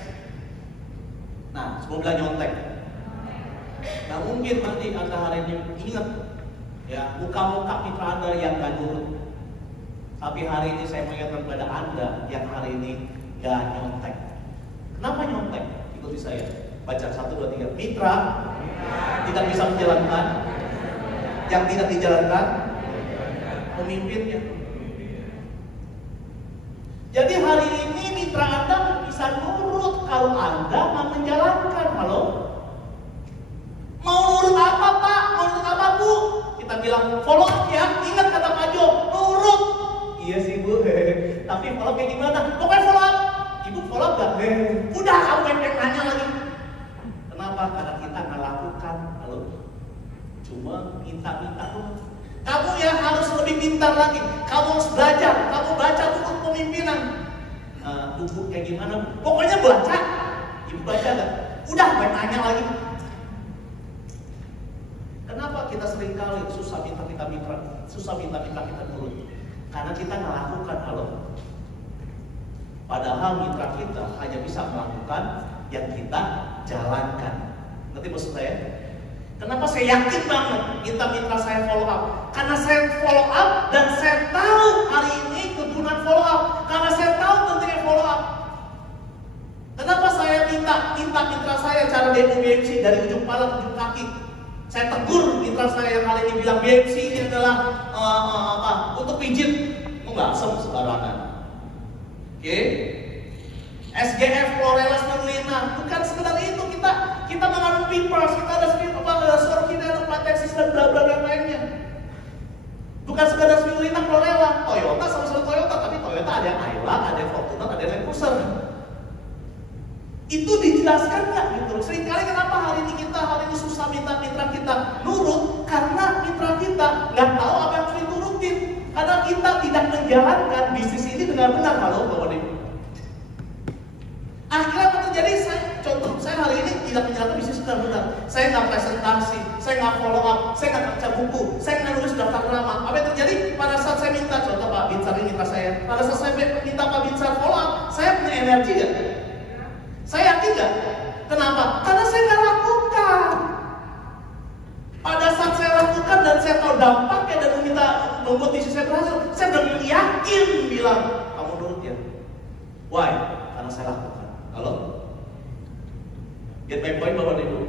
Nah, sebelum bilang nyontek. Nah, mungkin nanti Anda hari ini ingat ya, muka-muka mitra Anda yang gak nurut. Tapi hari ini saya mengingatkan kepada Anda yang hari ini gak nyontek. Kenapa nyontek? Ikuti saya. Baca 1, 2, 3. Mitra tidak bisa menjalankan yang tidak dijalankan pemimpinnya. Jadi hari ini mitra Anda bisa nurut kalau Anda mau menjalankan. Halo? Mau nurut apa Pak? Mau nurut apa Bu? Kita bilang follow up ya. Ingat kata Pak Jo, nurut. Iya sih Bu. Tapi follow up kayak gimana? Pokoknya follow up. Ibu follow up gak? Udah kamu pengen nanya lagi. Kenapa? Karena kita nggak lakukan. Halo? Cuma minta-minta doang. Kamu ya harus lebih pintar lagi. Kamu harus belajar. Kamu baca buku kepemimpinan. Buku kayak gimana? Pokoknya baca. Ibu baca gak? Udah pengen nanya lagi. Kenapa kita seringkali susah minta kita nurut? Karena kita nggak lakukan. Halo. Padahal mitra kita hanya bisa melakukan yang kita jalankan. Ngerti maksud saya? Kenapa saya yakin banget mitra saya follow up? Karena saya follow up dan saya tahu hari ini kegunaan follow up. Karena saya tahu pentingnya follow up. Kenapa saya minta mitra saya cara demo BMC dari ujung kepala ke ujung kaki? Saya tegur mitra saya yang kali ini bilang BMC ini adalah untuk pijit. Enggak, sembarangan. Oke? SGF Chlorella spirulina bukan sekedar itu, kita mengandung PFAS, kita ada sorfinana, platensis dan bla bla yang lainnya. Bukan sekedar spirulina Chlorella. Toyota sama-sama Toyota, tapi Toyota ada yang Hilux, ada yang Fortuner, ada yang Land Cruiser. Itu dijelaskan nggak gitu? Seringkali kenapa hari ini susah minta mitra kita nurut? Karena mitra kita nggak tahu apa yang harus diturutin. Karena kita tidak menjalankan bisnis ini dengan benar. Halo Bapak Ibu. Akhirnya apa terjadi? Saya hari ini tidak menjalankan bisnis dengan benar. Saya nggak presentasi, saya nggak follow up, saya nggak baca buku, saya nggak nulis daftar nama. Apa yang terjadi? Pada saat saya minta, contoh Pak Binsar ini mitra saya. Pada saat saya minta Pak Binsar follow up, saya punya energi nggak? Saya yakin nggak? Kenapa? Karena saya nggak lakukan. Pada saat saya lakukan dan saya tahu dampaknya dan membuat bisnis saya berhasil, saya benar yakin bilang, kamu nurut ya. Why? Karena saya lakukan. Halo? Get my point Bapak Ibu?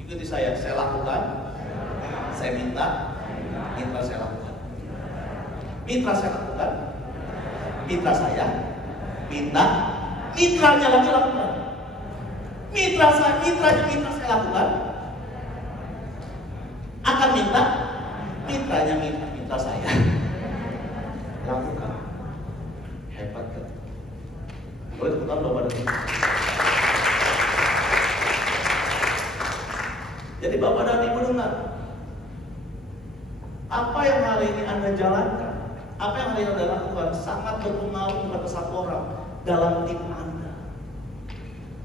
Ikuti saya lakukan, saya minta, mitra saya lakukan. Mitra saya lakukan, mitra saya minta, mitranya lagi lakukan. Mitra saya lakukan, akan minta, mitranya mitra saya lakukan. Hebat kan? Boleh tepuk tangan Bapak dan Ibu. Jadi Bapak dan Ibu dengar, apa yang hari ini Anda jalankan, apa yang hari ini Anda lakukan sangat berpengaruh kepada satu orang dalam tim Anda.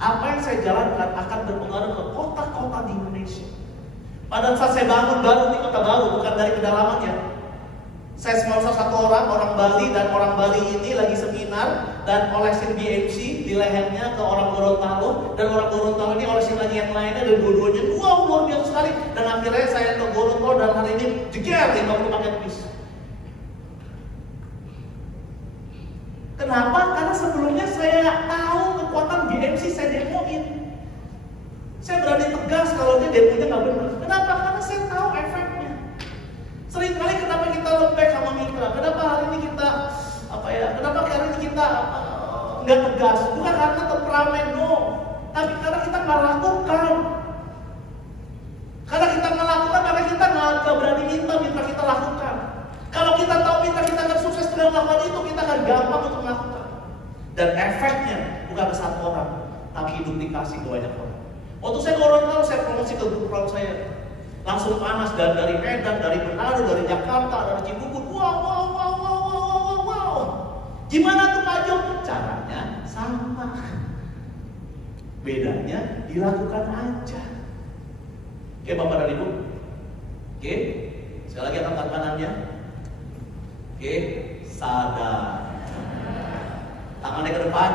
Apa yang saya jalankan akan berpengaruh ke kota-kota di Indonesia. Pada saat saya bangun baru di kota baru, bukan dari kedalamannya. Saya sponsor satu orang Bali, dan orang Bali ini lagi seminar dan olesin BMC di lehernya ke orang Gorontalo, dan orang Gorontalo ini olesin lagi yang lainnya, dan dua-duanya wow luar biasa sekali. Dan akhirnya saya ke Gorontalo dan hari ini jeger 50 paket bis. Kenapa? Karena sebelumnya saya tahu kekuatan BMC, saya demoin. Saya berani tegas kalau dia demonya nggak benar. Kenapa? Karena saya tahu efeknya. Seringkali kenapa kita lembek sama mitra? Kenapa hari ini kita kenapa hari ini kita nggak tegas? Bukan karena temperamen, no. Tapi karena kita nggak lakukan. Karena kita nggak lakukan, maka kita nggak berani minta mitra kita lakukan. Kalau kita tahu mitra kita nggak sukses dengan melakukan itu, kita akan gampang untuk melakukan. Dan efeknya bukan ke satu orang, tapi duplikasi ke banyak orang. Waktu saya ke Gorontalo, saya promosi ke grup crowd saya. Langsung panas dari Medan, dari Manado, dari Jakarta, dari Cibubur. Wow. Gimana tuh Pak Jo? Caranya sama. Bedanya dilakukan aja. Oke Bapak dan Ibu. Oke. Sekali lagi angkat kanannya. Oke. Sadar. Tangannya ke depan.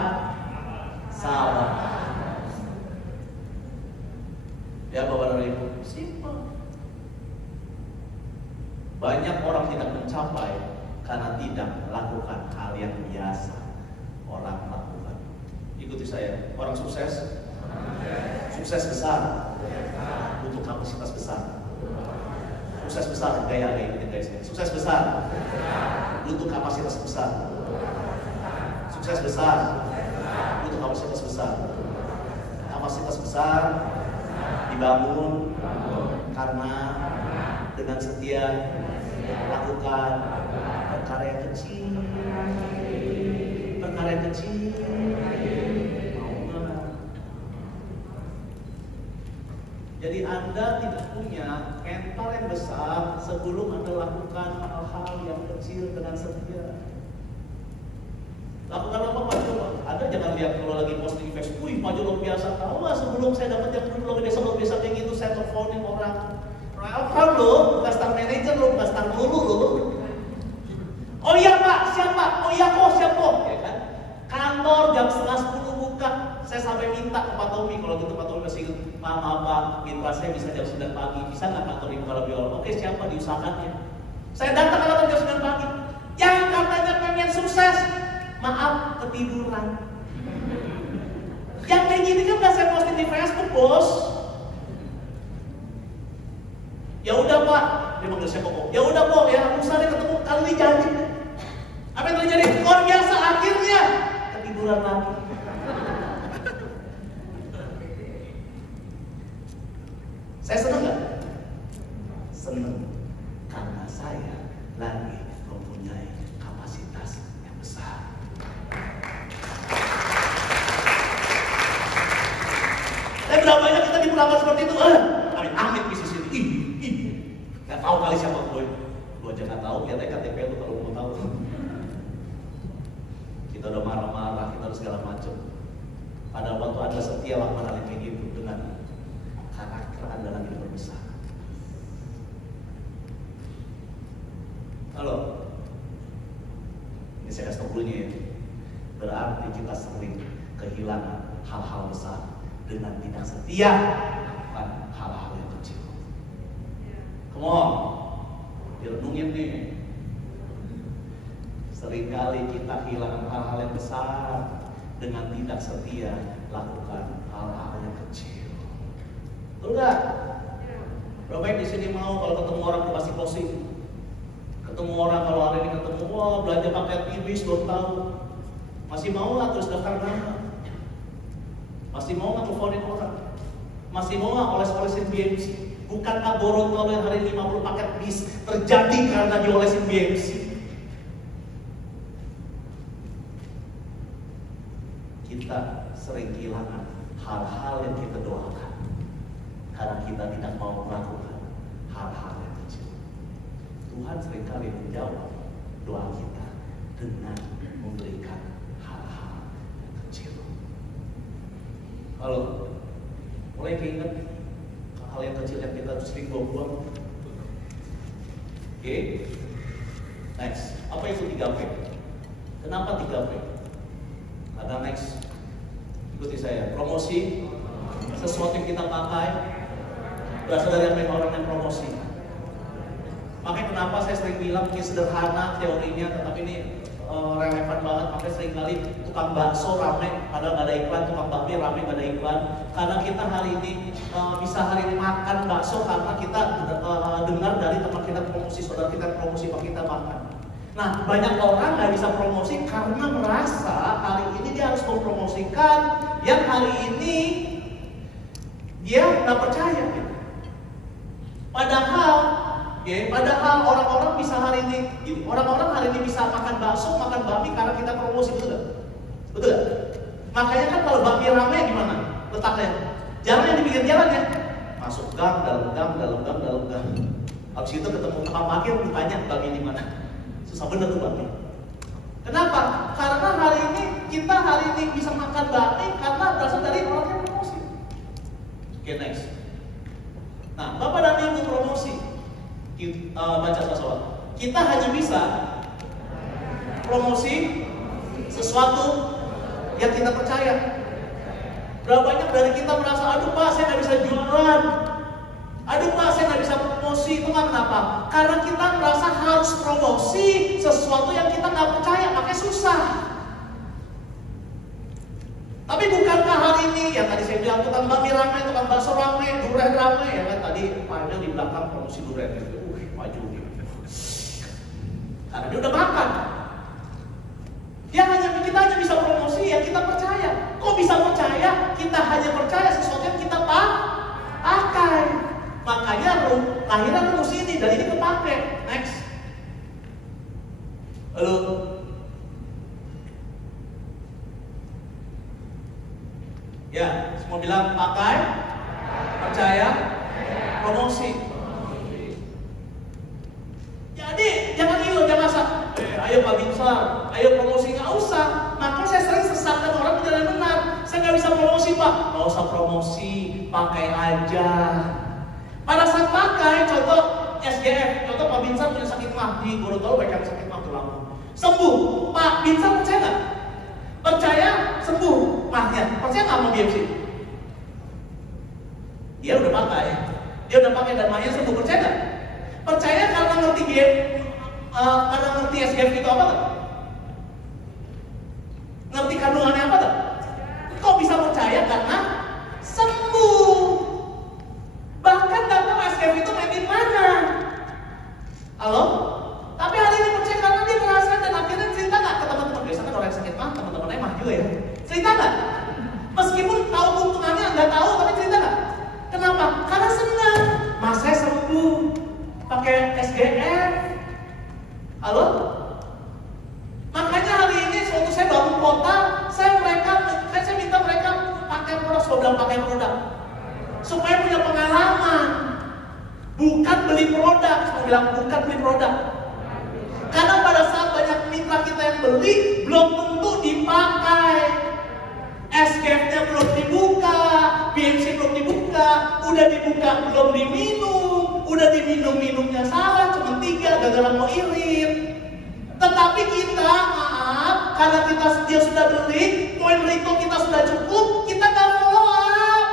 Sabar. Ya Bapak dan Ibu, simpel. Banyak orang tidak mencapai karena tidak melakukan hal yang biasa orang lakukan. Ikuti saya, orang sukses, sukses besar, butuh kapasitas besar. Sukses besar, gaya ikuti guys. Sukses besar, butuh kapasitas besar. Sukses besar, butuh kapasitas besar. Kapasitas besar dibangun karena dengan setia lakukan perkara kecil. Jadi Anda tidak punya mental yang besar sebelum Anda lakukan hal-hal yang kecil dengan setia. Lakukan apa Pak Jo? Anda jangan lihat kalau lagi posting di Facebook, wih Pak Jo luar biasa. Tahu lah sebelum saya dapat yang belum biasa luar biasa kayak gitu, saya teleponin orang. Apa lo? Bukan star manager lo, bukan star dulu lo. Oh iya Pak, siapa? Oh iya kok, siapa? Ya kan? Kantor jam 9:30 buka. Saya sampai minta ke Pak Tommy, kalau gitu Pak Tommy masih ingat, maaf Pak, mitra saya bisa jam 9 pagi. Bisa nggak kantor dibuka lebih awal? Oke, siapa diusahakannya? Saya datang ke kantor jam 9 pagi. Yang katanya pengen sukses, maaf, ketiduran. Yang kayak gini kan nggak saya posting di Facebook, bos. Ya udah Pak, dia manggil saya Koko. Ya udah Kok, ya usaha deh ketemu kali janji. Apa yang terjadi? Luar biasa akhirnya ketiduran lagi. Saya senang nggak? Senang karena saya lagi mempunyai kapasitas yang besar. Berapa banyak kita diperlakukan seperti itu? Amit-amit bisnis ini. Gak tahu kali siapa gue. Gue aja gak tahu. Lihat KTP lu kalau mau tahu. Kita udah marah-marah, kita udah segala macam. Pada waktu Anda setia lakukan hal yang gitu dengan karakter Anda lagi berbesar. Halo. Ini saya kasih tau dulunya ya. Berarti kita sering kehilangan hal-hal besar dengan tidak setia melakukan hal-hal yang kecil. Come on, direnungin nih. Seringkali kita kehilangan hal-hal yang besar dengan tidak setia lakukan hal-hal yang kecil. Betul nggak? Berapa yang di sini mau kalau ketemu orang tuh pasti closing? Ketemu orang kalau hari ini ketemu, wah belanja paket ibis baru tahu. Masih mau nggak terus daftar nama? Masih mau nggak teleponin orang? Masih mau nggak oles-olesin BMC? Bukankah Gorontalo yang hari ini 50 paket bis terjadi karena diolesin BMC? Kita sering kehilangan hal-hal yang kita doakan karena kita tidak mau melakukan hal-hal yang kecil. Tuhan seringkali menjawab doa kita dengan memberikan hal-hal yang kecil. Kalau mulai keinget hal yang kecil yang kita sering buang-buang. Oke, next. Apa itu 3P? Kenapa 3P? Ada next. Ikuti saya. Promosi sesuatu yang kita pakai berasal dari orang yang promosi. Makanya kenapa saya sering bilang mungkin sederhana teorinya, tetapi ini relevan banget. Makanya sering kali tukang bakso rame, padahal nggak ada iklan. Tukang bakmi rame nggak ada iklan. Karena kita hari ini bisa hari ini makan bakso karena kita dengar dari teman kita promosi, saudara kita promosi, pak kita makan. Nah, banyak orang nggak bisa promosi karena merasa hari ini dia harus mempromosikan yang hari ini dia nggak percaya. Padahal orang-orang bisa hari ini, orang-orang hari ini bisa makan bakso, makan bakmi karena kita promosi, betul nggak? Betul nggak? Makanya kan kalau bakmi ramai gimana letaknya? Jangan yang di pinggir jalan ya. Masuk gang, dalam gang, dalam gang, dalam gang. Habis itu ketemu tukang parkir, ditanya bakmi di mana? Susah bener tuh bakmi. Kenapa? Karena kita hari ini bisa makan bakmi karena berasal dari orang yang promosi. Oke, next. Nah, Bapak dan Ibu promosi. Baca sama-sama. Kita hanya bisa promosi sesuatu yang kita percaya. Berapa banyak dari kita merasa, aduh Pak, saya nggak bisa jualan. Aduh Pak, saya nggak bisa promosi. Itu kenapa? Karena kita merasa harus promosi sesuatu yang kita nggak percaya, makanya susah. Tapi bukankah hari ini, yang tadi saya bilang tukang bakmi ramai, tukang bakso ramai, durian ramai, ya kan tadi Pak Emil di belakang promosi durian itu, maju gitu. Karena dia udah makan. Kita hanya bisa promosi yang kita percaya. Kok bisa percaya? Kita hanya percaya sesuatu yang kita pakai. Makanya akhirnya rumus ini dan ini kepake. Next. Halo. Ya, semua bilang pakai, percaya, promosi. Jadi jangan ilo, jangan asal. Ayo Pak Binsar, ayo promosi, nggak usah. Makanya saya sering sesatkan orang jalan benar. Saya nggak bisa promosi Pak, nggak usah promosi, pakai aja. Pada saat pakai, contoh SGF, contoh Pak Binsar punya sakit mah di Gorontalo, baikkan sakit mah tulang sembuh. Pak Binsar percaya nggak? Percaya sembuh mahnya. Percaya nggak sama BMC? Dia udah pakai dan mahnya sembuh. Percaya nggak? Percaya karena ngerti karena ngerti SGF itu apa nggak? Ngerti kandungannya apa nggak? Kok bisa percaya? Karena sembuh. Bahkan nggak tahu SGF itu main di mana. Halo? Tapi hari ini percaya karena dia merasakan dan akhirnya cerita nggak ke teman-teman. Biasanya orang yang sakit mah, teman-temannya mah juga ya. Cerita nggak? Meskipun tahu keuntungannya nggak tahu, tapi cerita nggak? Kenapa? Karena senang. Mas saya sembuh pakai SGF. Halo? Makanya hari ini waktu saya bangun kota, saya minta mereka pakai produk, saya bilang pakai produk. Supaya punya pengalaman. Bukan beli produk, saya bilang bukan beli produk. Karena pada saat banyak mitra kita yang beli, belum tentu dipakai. SGF-nya belum dibuka, BMC belum dibuka, udah dibuka belum diminum, udah diminum minumnya salah, cuma 3, gagal mau irit. Tetapi kita maaf, karena dia sudah beli, poin Rito kita sudah cukup, kita nggak follow up.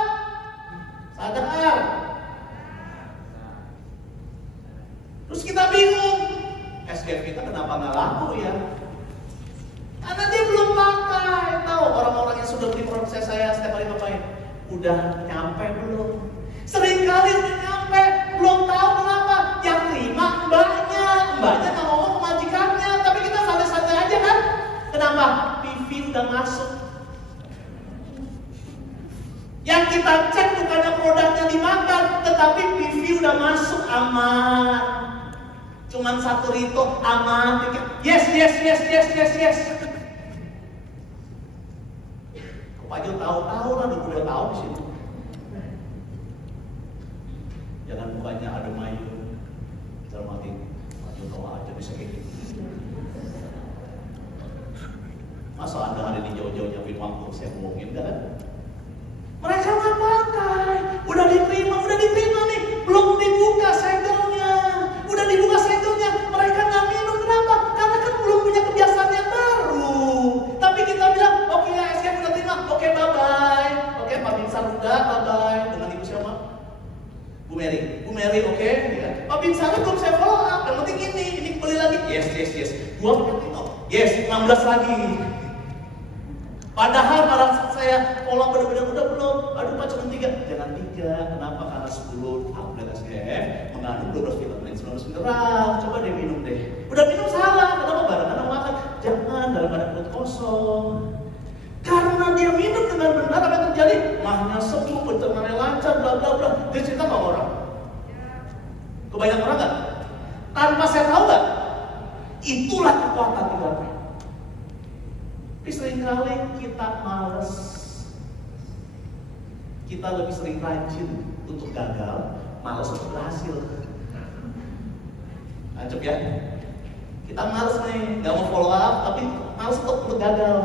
Sadar. Terus kita bingung, SGF kita kenapa nggak laku ya? Karena dia belum pakai. Tahu orang-orang yang sudah beli produk saya setiap kali ngapain? Udah nyampe belum? Seringkali udah nyampe, belum tahu kenapa. Yang terima mbaknya nggak ngomong ke majikannya, tapi kita santai-santai aja kan? Kenapa? PV udah masuk. Yang kita cek bukannya produknya dimakan, tetapi PV udah masuk, aman. Cuman satu rito, aman. Yes. Pak Jo tahu lah, udah tahu di situ. Jangan bukannya ada mayu, dalam hati Pak Jo tahu aja bisa kayak gitu. Masa Anda hari ini jauh-jauh nyiapin waktu saya ngomongin kan? Mereka nggak pakai, udah diterima nih, belum dibuka segelnya, udah dibuka segelnya, mereka nggak minum. Kenapa? Karena kan belum punya kebiasaan yang baru. Tapi kita bilang, oke ya SGF udah terima, oke bye bye, oke Pak Binsar udah bye bye. Dengan Ibu siapa? Bu Mary, oke. Ya. Pak Binsar belum saya follow up. Yang penting ini beli lagi. Yes. 2 yes, 16 lagi. Padahal pada saya pola benar-benar udah belum. Aduh Pak cuma 3. Jangan 3. Kenapa? Karena 10 tablet SGF mengandung 12 vitamin 19 mineral. Coba deh minum deh. Udah minum salah. Kenapa? Barengan sama makan. Jangan dalam keadaan perut kosong. Karena dia minum dengan benar, apa yang terjadi? Mahnya sembuh, pencernaan lancar, bla bla bla. Dia cerita sama orang. Kebanyakan orang nggak? Tanpa saya tahu nggak? Itulah kekuatan 3P. Tapi seringkali kita males. Kita lebih sering rajin untuk gagal, malas untuk berhasil. Ancep ya? Kita males nih, nggak mau follow up, tapi males untuk gagal.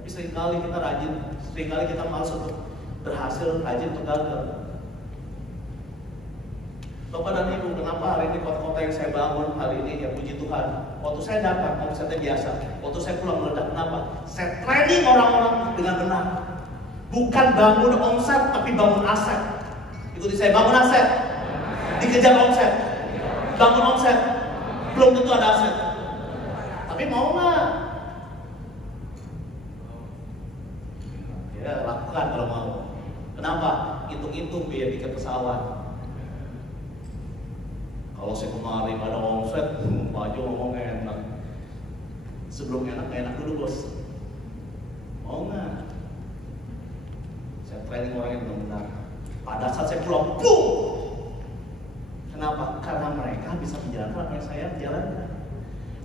Tapi seringkali kita rajin, seringkali kita malas untuk berhasil, rajin untuk gagal. Bapak dan Ibu, kenapa hari ini kota-kota yang saya bangun hari ini, ya puji Tuhan. Waktu saya datang, omsetnya biasa. Waktu saya pulang meledak, kenapa? Saya training orang-orang dengan benar. Bukan bangun omset, tapi bangun aset. Ikuti saya, bangun aset. Dikejar omset. Bangun omset. Belum tentu ada aset. Tapi mau nggak? Ya, lakukan kalau mau. Kenapa? Hitung-hitung biaya tiket pesawat. Kalau saya kemarin ada omset, Pak Jo ngomong enak. Sebelum enak dulu bos. Mau nggak? Saya training orang yang benar-benar. Pada saat saya pulang, boom! Kenapa? Karena mereka bisa menjalankan apa yang saya jalankan.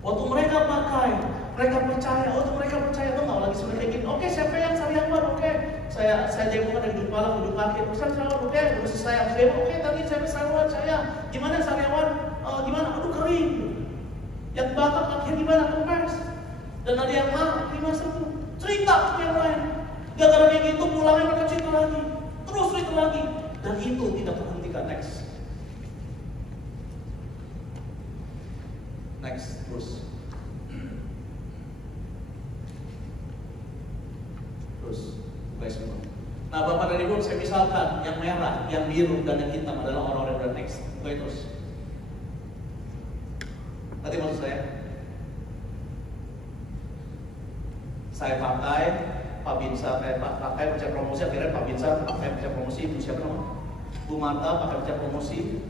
Waktu mereka pakai, mereka percaya. Waktu mereka percaya, tuh nggak lagi sebenarnya kayak gini. Oke, siapa yang Sariawan? Oke, saya demokan dari duduk malam, duduk kaki. Ustaz Sariawan, oke, terus saya demo. Oke, tadi saya Sariawan, saya gimana Sariawan? Gimana? Aduh kering. Yang batak akhirnya gimana? Kempes. Dan ada yang gimana seru? Cerita yang lain. Gara-gara kayak gitu pulangnya mereka cerita lagi. Terus cerita lagi. Dan itu tidak terhentikan. Next, terus. Guys, nah Bapak dan Ibu, saya misalkan yang merah, yang biru, dan yang hitam adalah orang-orang yang next. Buka terus. Nanti maksud saya pakai Pak Binsar, pakai percaya promosi, akhirnya Pak Binsar pakai percaya promosi, Ibu siapa namanya? Bu Marta pakai percaya promosi,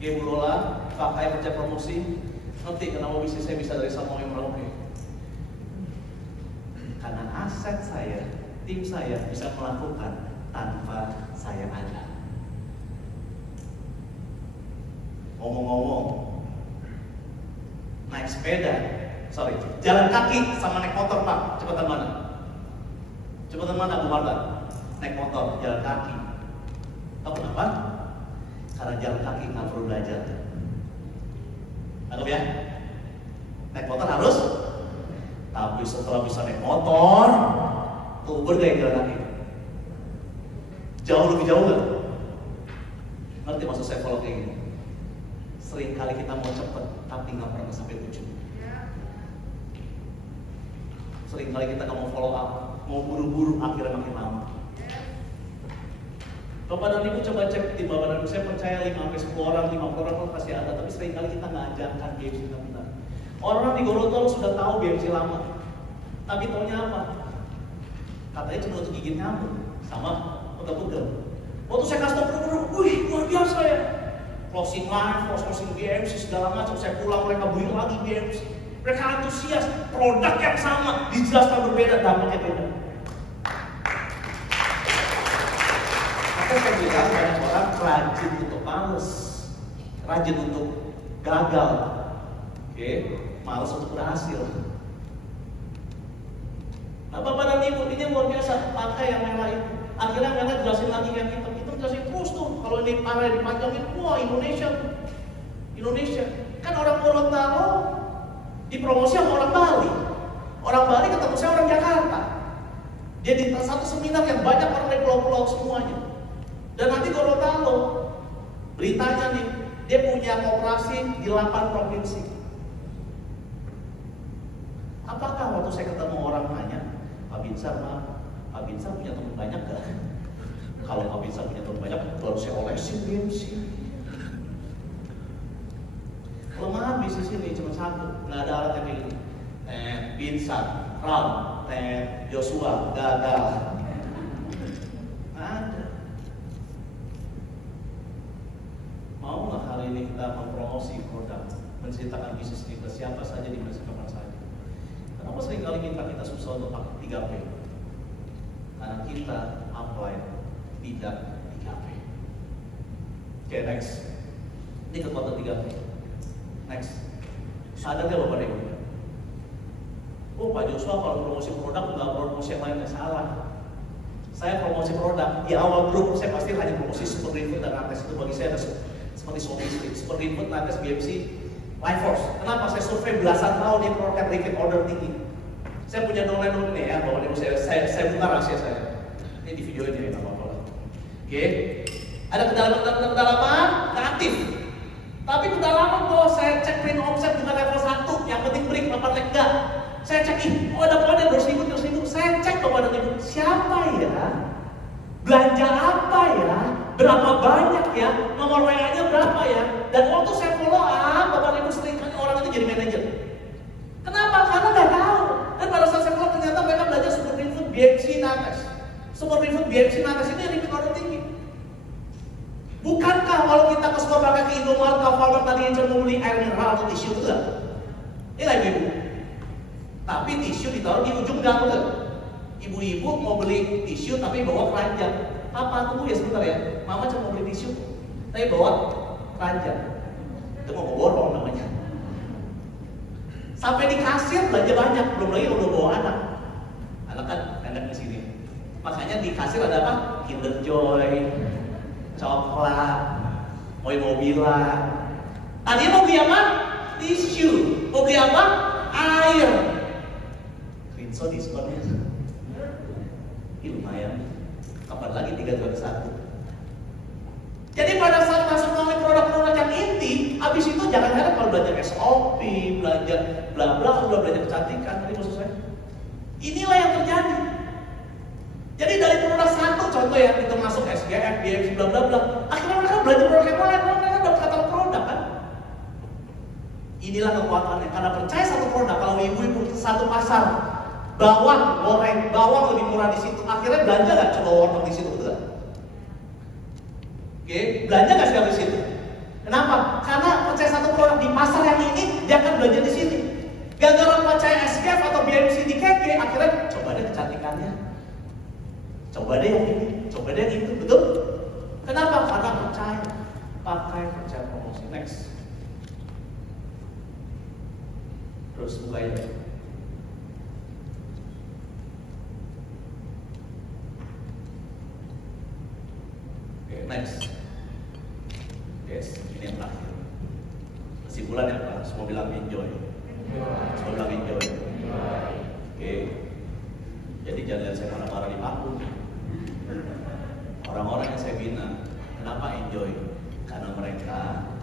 Ibu Lola pakai percaya promosi. Nanti kenapa bisnis saya bisa dari Sabang yang Merauke? Karena aset saya, tim saya bisa melakukan tanpa saya ada. Ngomong-ngomong, naik sepeda, jalan kaki sama naik motor Pak, cepatan mana? Cepatan mana Bu Marta? Naik motor, jalan kaki. Tahu kenapa? Karena jalan kaki nggak perlu belajar. Anggap ya, naik motor harus. Tapi setelah bisa naik motor, tuh Uber gak yang jalan kaki? Jauh lebih jauh gak? Ngerti maksud saya follow kayak gini? Sering kali kita mau cepet, tapi gak pernah sampai ujung. Sering kali kita gak mau follow up, mau buru-buru, akhirnya makin lama. Bapak dan Ibu coba cek di Bapak dan Ibu, saya percaya 5-10 orang, 50 orang pasti ada, tapi seringkali kita nggak ajarkan BMC kita. Orang di Gorontalo sudah tahu BMC lama, tapi taunya apa? Katanya cuma untuk gigit nyamuk, sama pegel-pegel. Waktu saya kasih tau, wih luar biasa ya. Closing line, closing BMC segala macam, saya pulang mereka beli lagi BMC. Mereka antusias, produk yang sama, dijelaskan berbeda, dampaknya beda. Maka saya bilang banyak orang rajin untuk males, rajin untuk gagal, oke, males untuk berhasil. Nah, Bapak dan Ibu, ini luar biasa, pakai yang merah itu. Akhirnya mereka jelasin lagi yang kita jelasin terus tuh. Kalau ini parah dipanjangin, wah Indonesia. Kan orang Gorontalo dipromosi sama orang Bali. Orang Bali ketemu saya orang Jakarta. Dia di satu seminar yang banyak orang dari pulau-pulau semuanya. Dan nanti Gorontalo, beritanya nih, dia punya koperasi di 8 provinsi. Apakah waktu saya ketemu orang nanya, Pak Binsar, Pak Binsar punya teman banyak gak? Kalau Pak Binsar punya teman banyak, baru saya olesin BMC. Kelemahan bisnis ini cuma satu, nggak ada alat yang kayak gini. Binsar, Ram, Joshua, gagal. Ada. Mau nggak hari ini kita mempromosi produk, menceritakan bisnis ini ke siapa saja di masa kapan saja? Kenapa seringkali kita susah untuk pakai 3P? Karena kita apply tidak 3P. Oke, next. Ini kekuatan 3P. Next. Sadar nggak Bapak Ibu? Oh Pak Joshua kalau promosi produk nggak promosi yang lainnya, salah. Saya promosi produk. Di awal grup saya pasti hanya promosi Super Greenfoot dan Nates. Itu bagi saya seperti suami istri. Super Greenfoot, Nates, BMC, Life Force. Kenapa? Saya survei belasan tahun di produk repeat order tinggi. Saya punya domain ini ya, bahwa saya buka rahasia saya. Ini di video ini ya, apa-apa lah. Oke, ada kedalaman, nggak aktif. Tapi kedalaman bahwa saya cek print omset bukan level 1, yang penting break 8 leg enggak. Saya cek ada poinnya 200.000. Saya cek kepada ibu, siapa ya? Belanja apa ya? Berapa banyak ya? Nomor WA-nya berapa ya? Dan waktu saya follow up, Bapak Ibu seringkali orang itu jadi manajer. Kenapa? Karena nggak tahu. Dan pada saat saya follow ternyata mereka belajar Super Greenfoot, BMC, Nates. Super Greenfoot, BMC, Nates ini repeat order tinggi. Bukankah kalau kita ke supermarket ke Indomaret, ke Walmart tadi yang cuma beli air mineral atau tisu, betul? Ini lah ibu. Tapi tisu ditaruh di ujung gang, betul? Ibu-ibu mau beli tisu tapi bawa keranjang. Papa tunggu ya sebentar ya. Mama cuma mau beli tisu, tapi bawa keranjang. Itu mau borong namanya. Sampai di kasir belanja banyak, belum lagi udah bawa anak. Anak kan enak di sini. Makanya di kasir ada apa? Kinder Joy, coklat, mobilan. Tadi mau beli apa? Tisu. Mau beli apa? Air. Rinso diskonnya. Ini lumayan. Kapan lagi 3 jual 1. Jadi pada saat masuk melalui produk-produk yang inti, habis itu jangan harap kalau belanja SOP, belanja bla bla, udah belanja kecantikan. Tadi maksud saya. Inilah yang terjadi. Jadi dari produk satu contoh ya, kita masuk SGF, BMC, bla bla bla. Akhirnya mereka belajar produk yang lain, mereka dapat katalog produk kan. Inilah kekuatannya, karena percaya satu produk. Kalau ibu-ibu satu pasar, bawang goreng, bawang lebih murah di situ. Akhirnya belanja nggak coba wortel di situ, betul? Oke, belanja nggak sih di situ? Kenapa? Karena percaya satu produk di pasar yang ini, dia akan belanja di sini. Gara-gara percaya SGF atau BMC di KK, akhirnya coba deh kecantikannya. Coba deh yang ini, coba deh yang itu, betul? Kenapa? Karena percaya, percaya promosi. Next. Terus bukain. Oke, next. Yes, ini yang terakhir. Kesimpulan ya Pak, semua bilang enjoy. Semua bilang enjoy. Oke. Jadi jangan lihat saya marah-marah di panggung. Orang-orang yang saya bina, kenapa enjoy? Karena mereka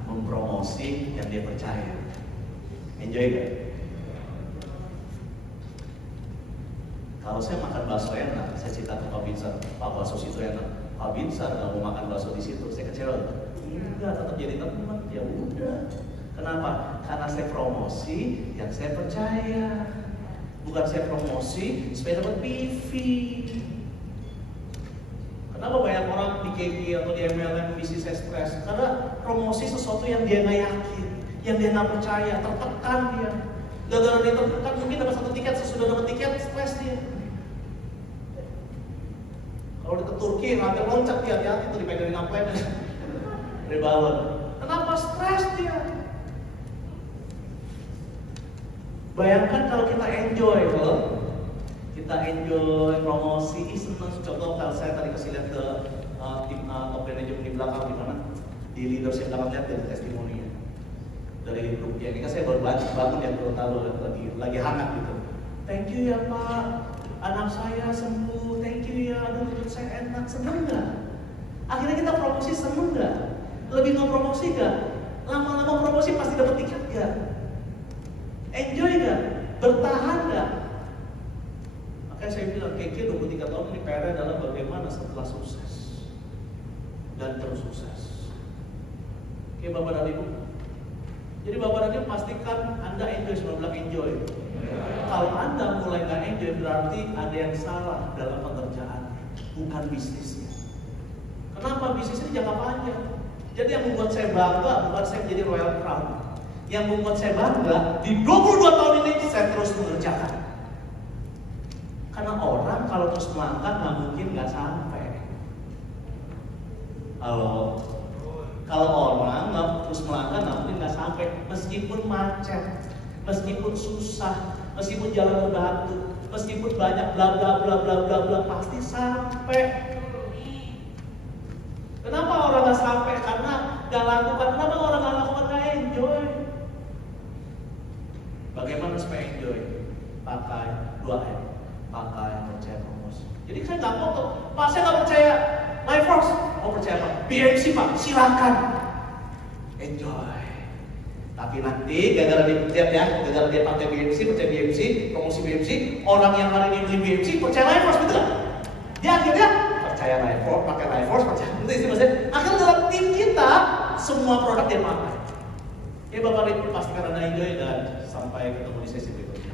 mempromosi yang dia percaya. Enjoy gak? Kalau saya makan bakso enak, saya cerita ke Pak Binsar, Pak bakso situ enak. Pak Binsar nggak mau makan bakso di situ, saya kecewa. Enggak, tetap jadi teman. Ya udah. Kenapa? Karena saya promosi yang saya percaya. Bukan saya promosi supaya dapat PV. Kenapa banyak orang di KK atau di MLM bisnis stres? Karena promosi sesuatu yang dia nggak yakin, yang dia nggak percaya, tertekan dia. Gara-gara dia tertekan, mungkin dapat satu tiket, sesudah dapat tiket, stres dia. Kalau dia ke Turki, hampir loncat dia, hati-hati tuh dipegangin ampletnya. Dari balon. Kenapa stres dia? Bayangkan kalau kita enjoy loh. Kita enjoy promosi, seneng. Contoh kalau saya tadi kasih lihat ke tim top manajemen di belakang di mana? Di leadership belakang, lihat dari testimoninya. Dari grup ya, ini kan saya baru bangun ya, baru tahu lagi hangat gitu. Thank you ya Pak, anak saya sembuh. Thank you ya, aduh hidup saya enak. Seneng nggak? Akhirnya kita promosi, seneng nggak? Lebih mau promosi nggak? Lama-lama promosi pasti dapat tiket nggak? Enjoy nggak? Bertahan nggak? Makanya saya bilang KK 23 tahun ini PR adalah bagaimana setelah sukses dan terus sukses. Oke Bapak dan Ibu. Jadi Bapak dan Ibu pastikan Anda enjoy, semua bilang enjoy. Kalau Anda mulai nggak enjoy berarti ada yang salah dalam pekerjaan, bukan bisnisnya. Kenapa? Bisnis ini jangka panjang. Jadi yang membuat saya bangga bukan saya menjadi royal crown. Yang membuat saya bangga di 22 tahun ini saya terus mengerjakan. Karena orang kalau terus melangkah nggak mungkin nggak sampai. Kalau orang nggak terus melangkah nggak mungkin nggak sampai. Meskipun macet, meskipun susah, meskipun jalan berbatu, meskipun banyak bla bla bla bla bla bla pasti sampai. Kenapa orang nggak sampai? Karena nggak lakukan. Kenapa orang nggak lakukan? Nggak enjoy. Bagaimana supaya enjoy? Pakai 2M. Pakai percaya promosi. Jadi saya nggak foto. Pak saya nggak percaya Life Force. Mau percaya apa? BMC Pak, silakan. Enjoy. Tapi nanti gara-gara dia pakai BMC, percaya BMC, promosi BMC, orang yang hari ini beli BMC percaya Life Force, betul nggak? Dia akhirnya percaya Life Force, pakai Life Force, percaya. Itu istilah saya. Akhirnya dalam tim kita semua produk dia pakai. Ya Bapak Ibu pastikan Anda enjoy dan sampai ketemu di sesi berikutnya.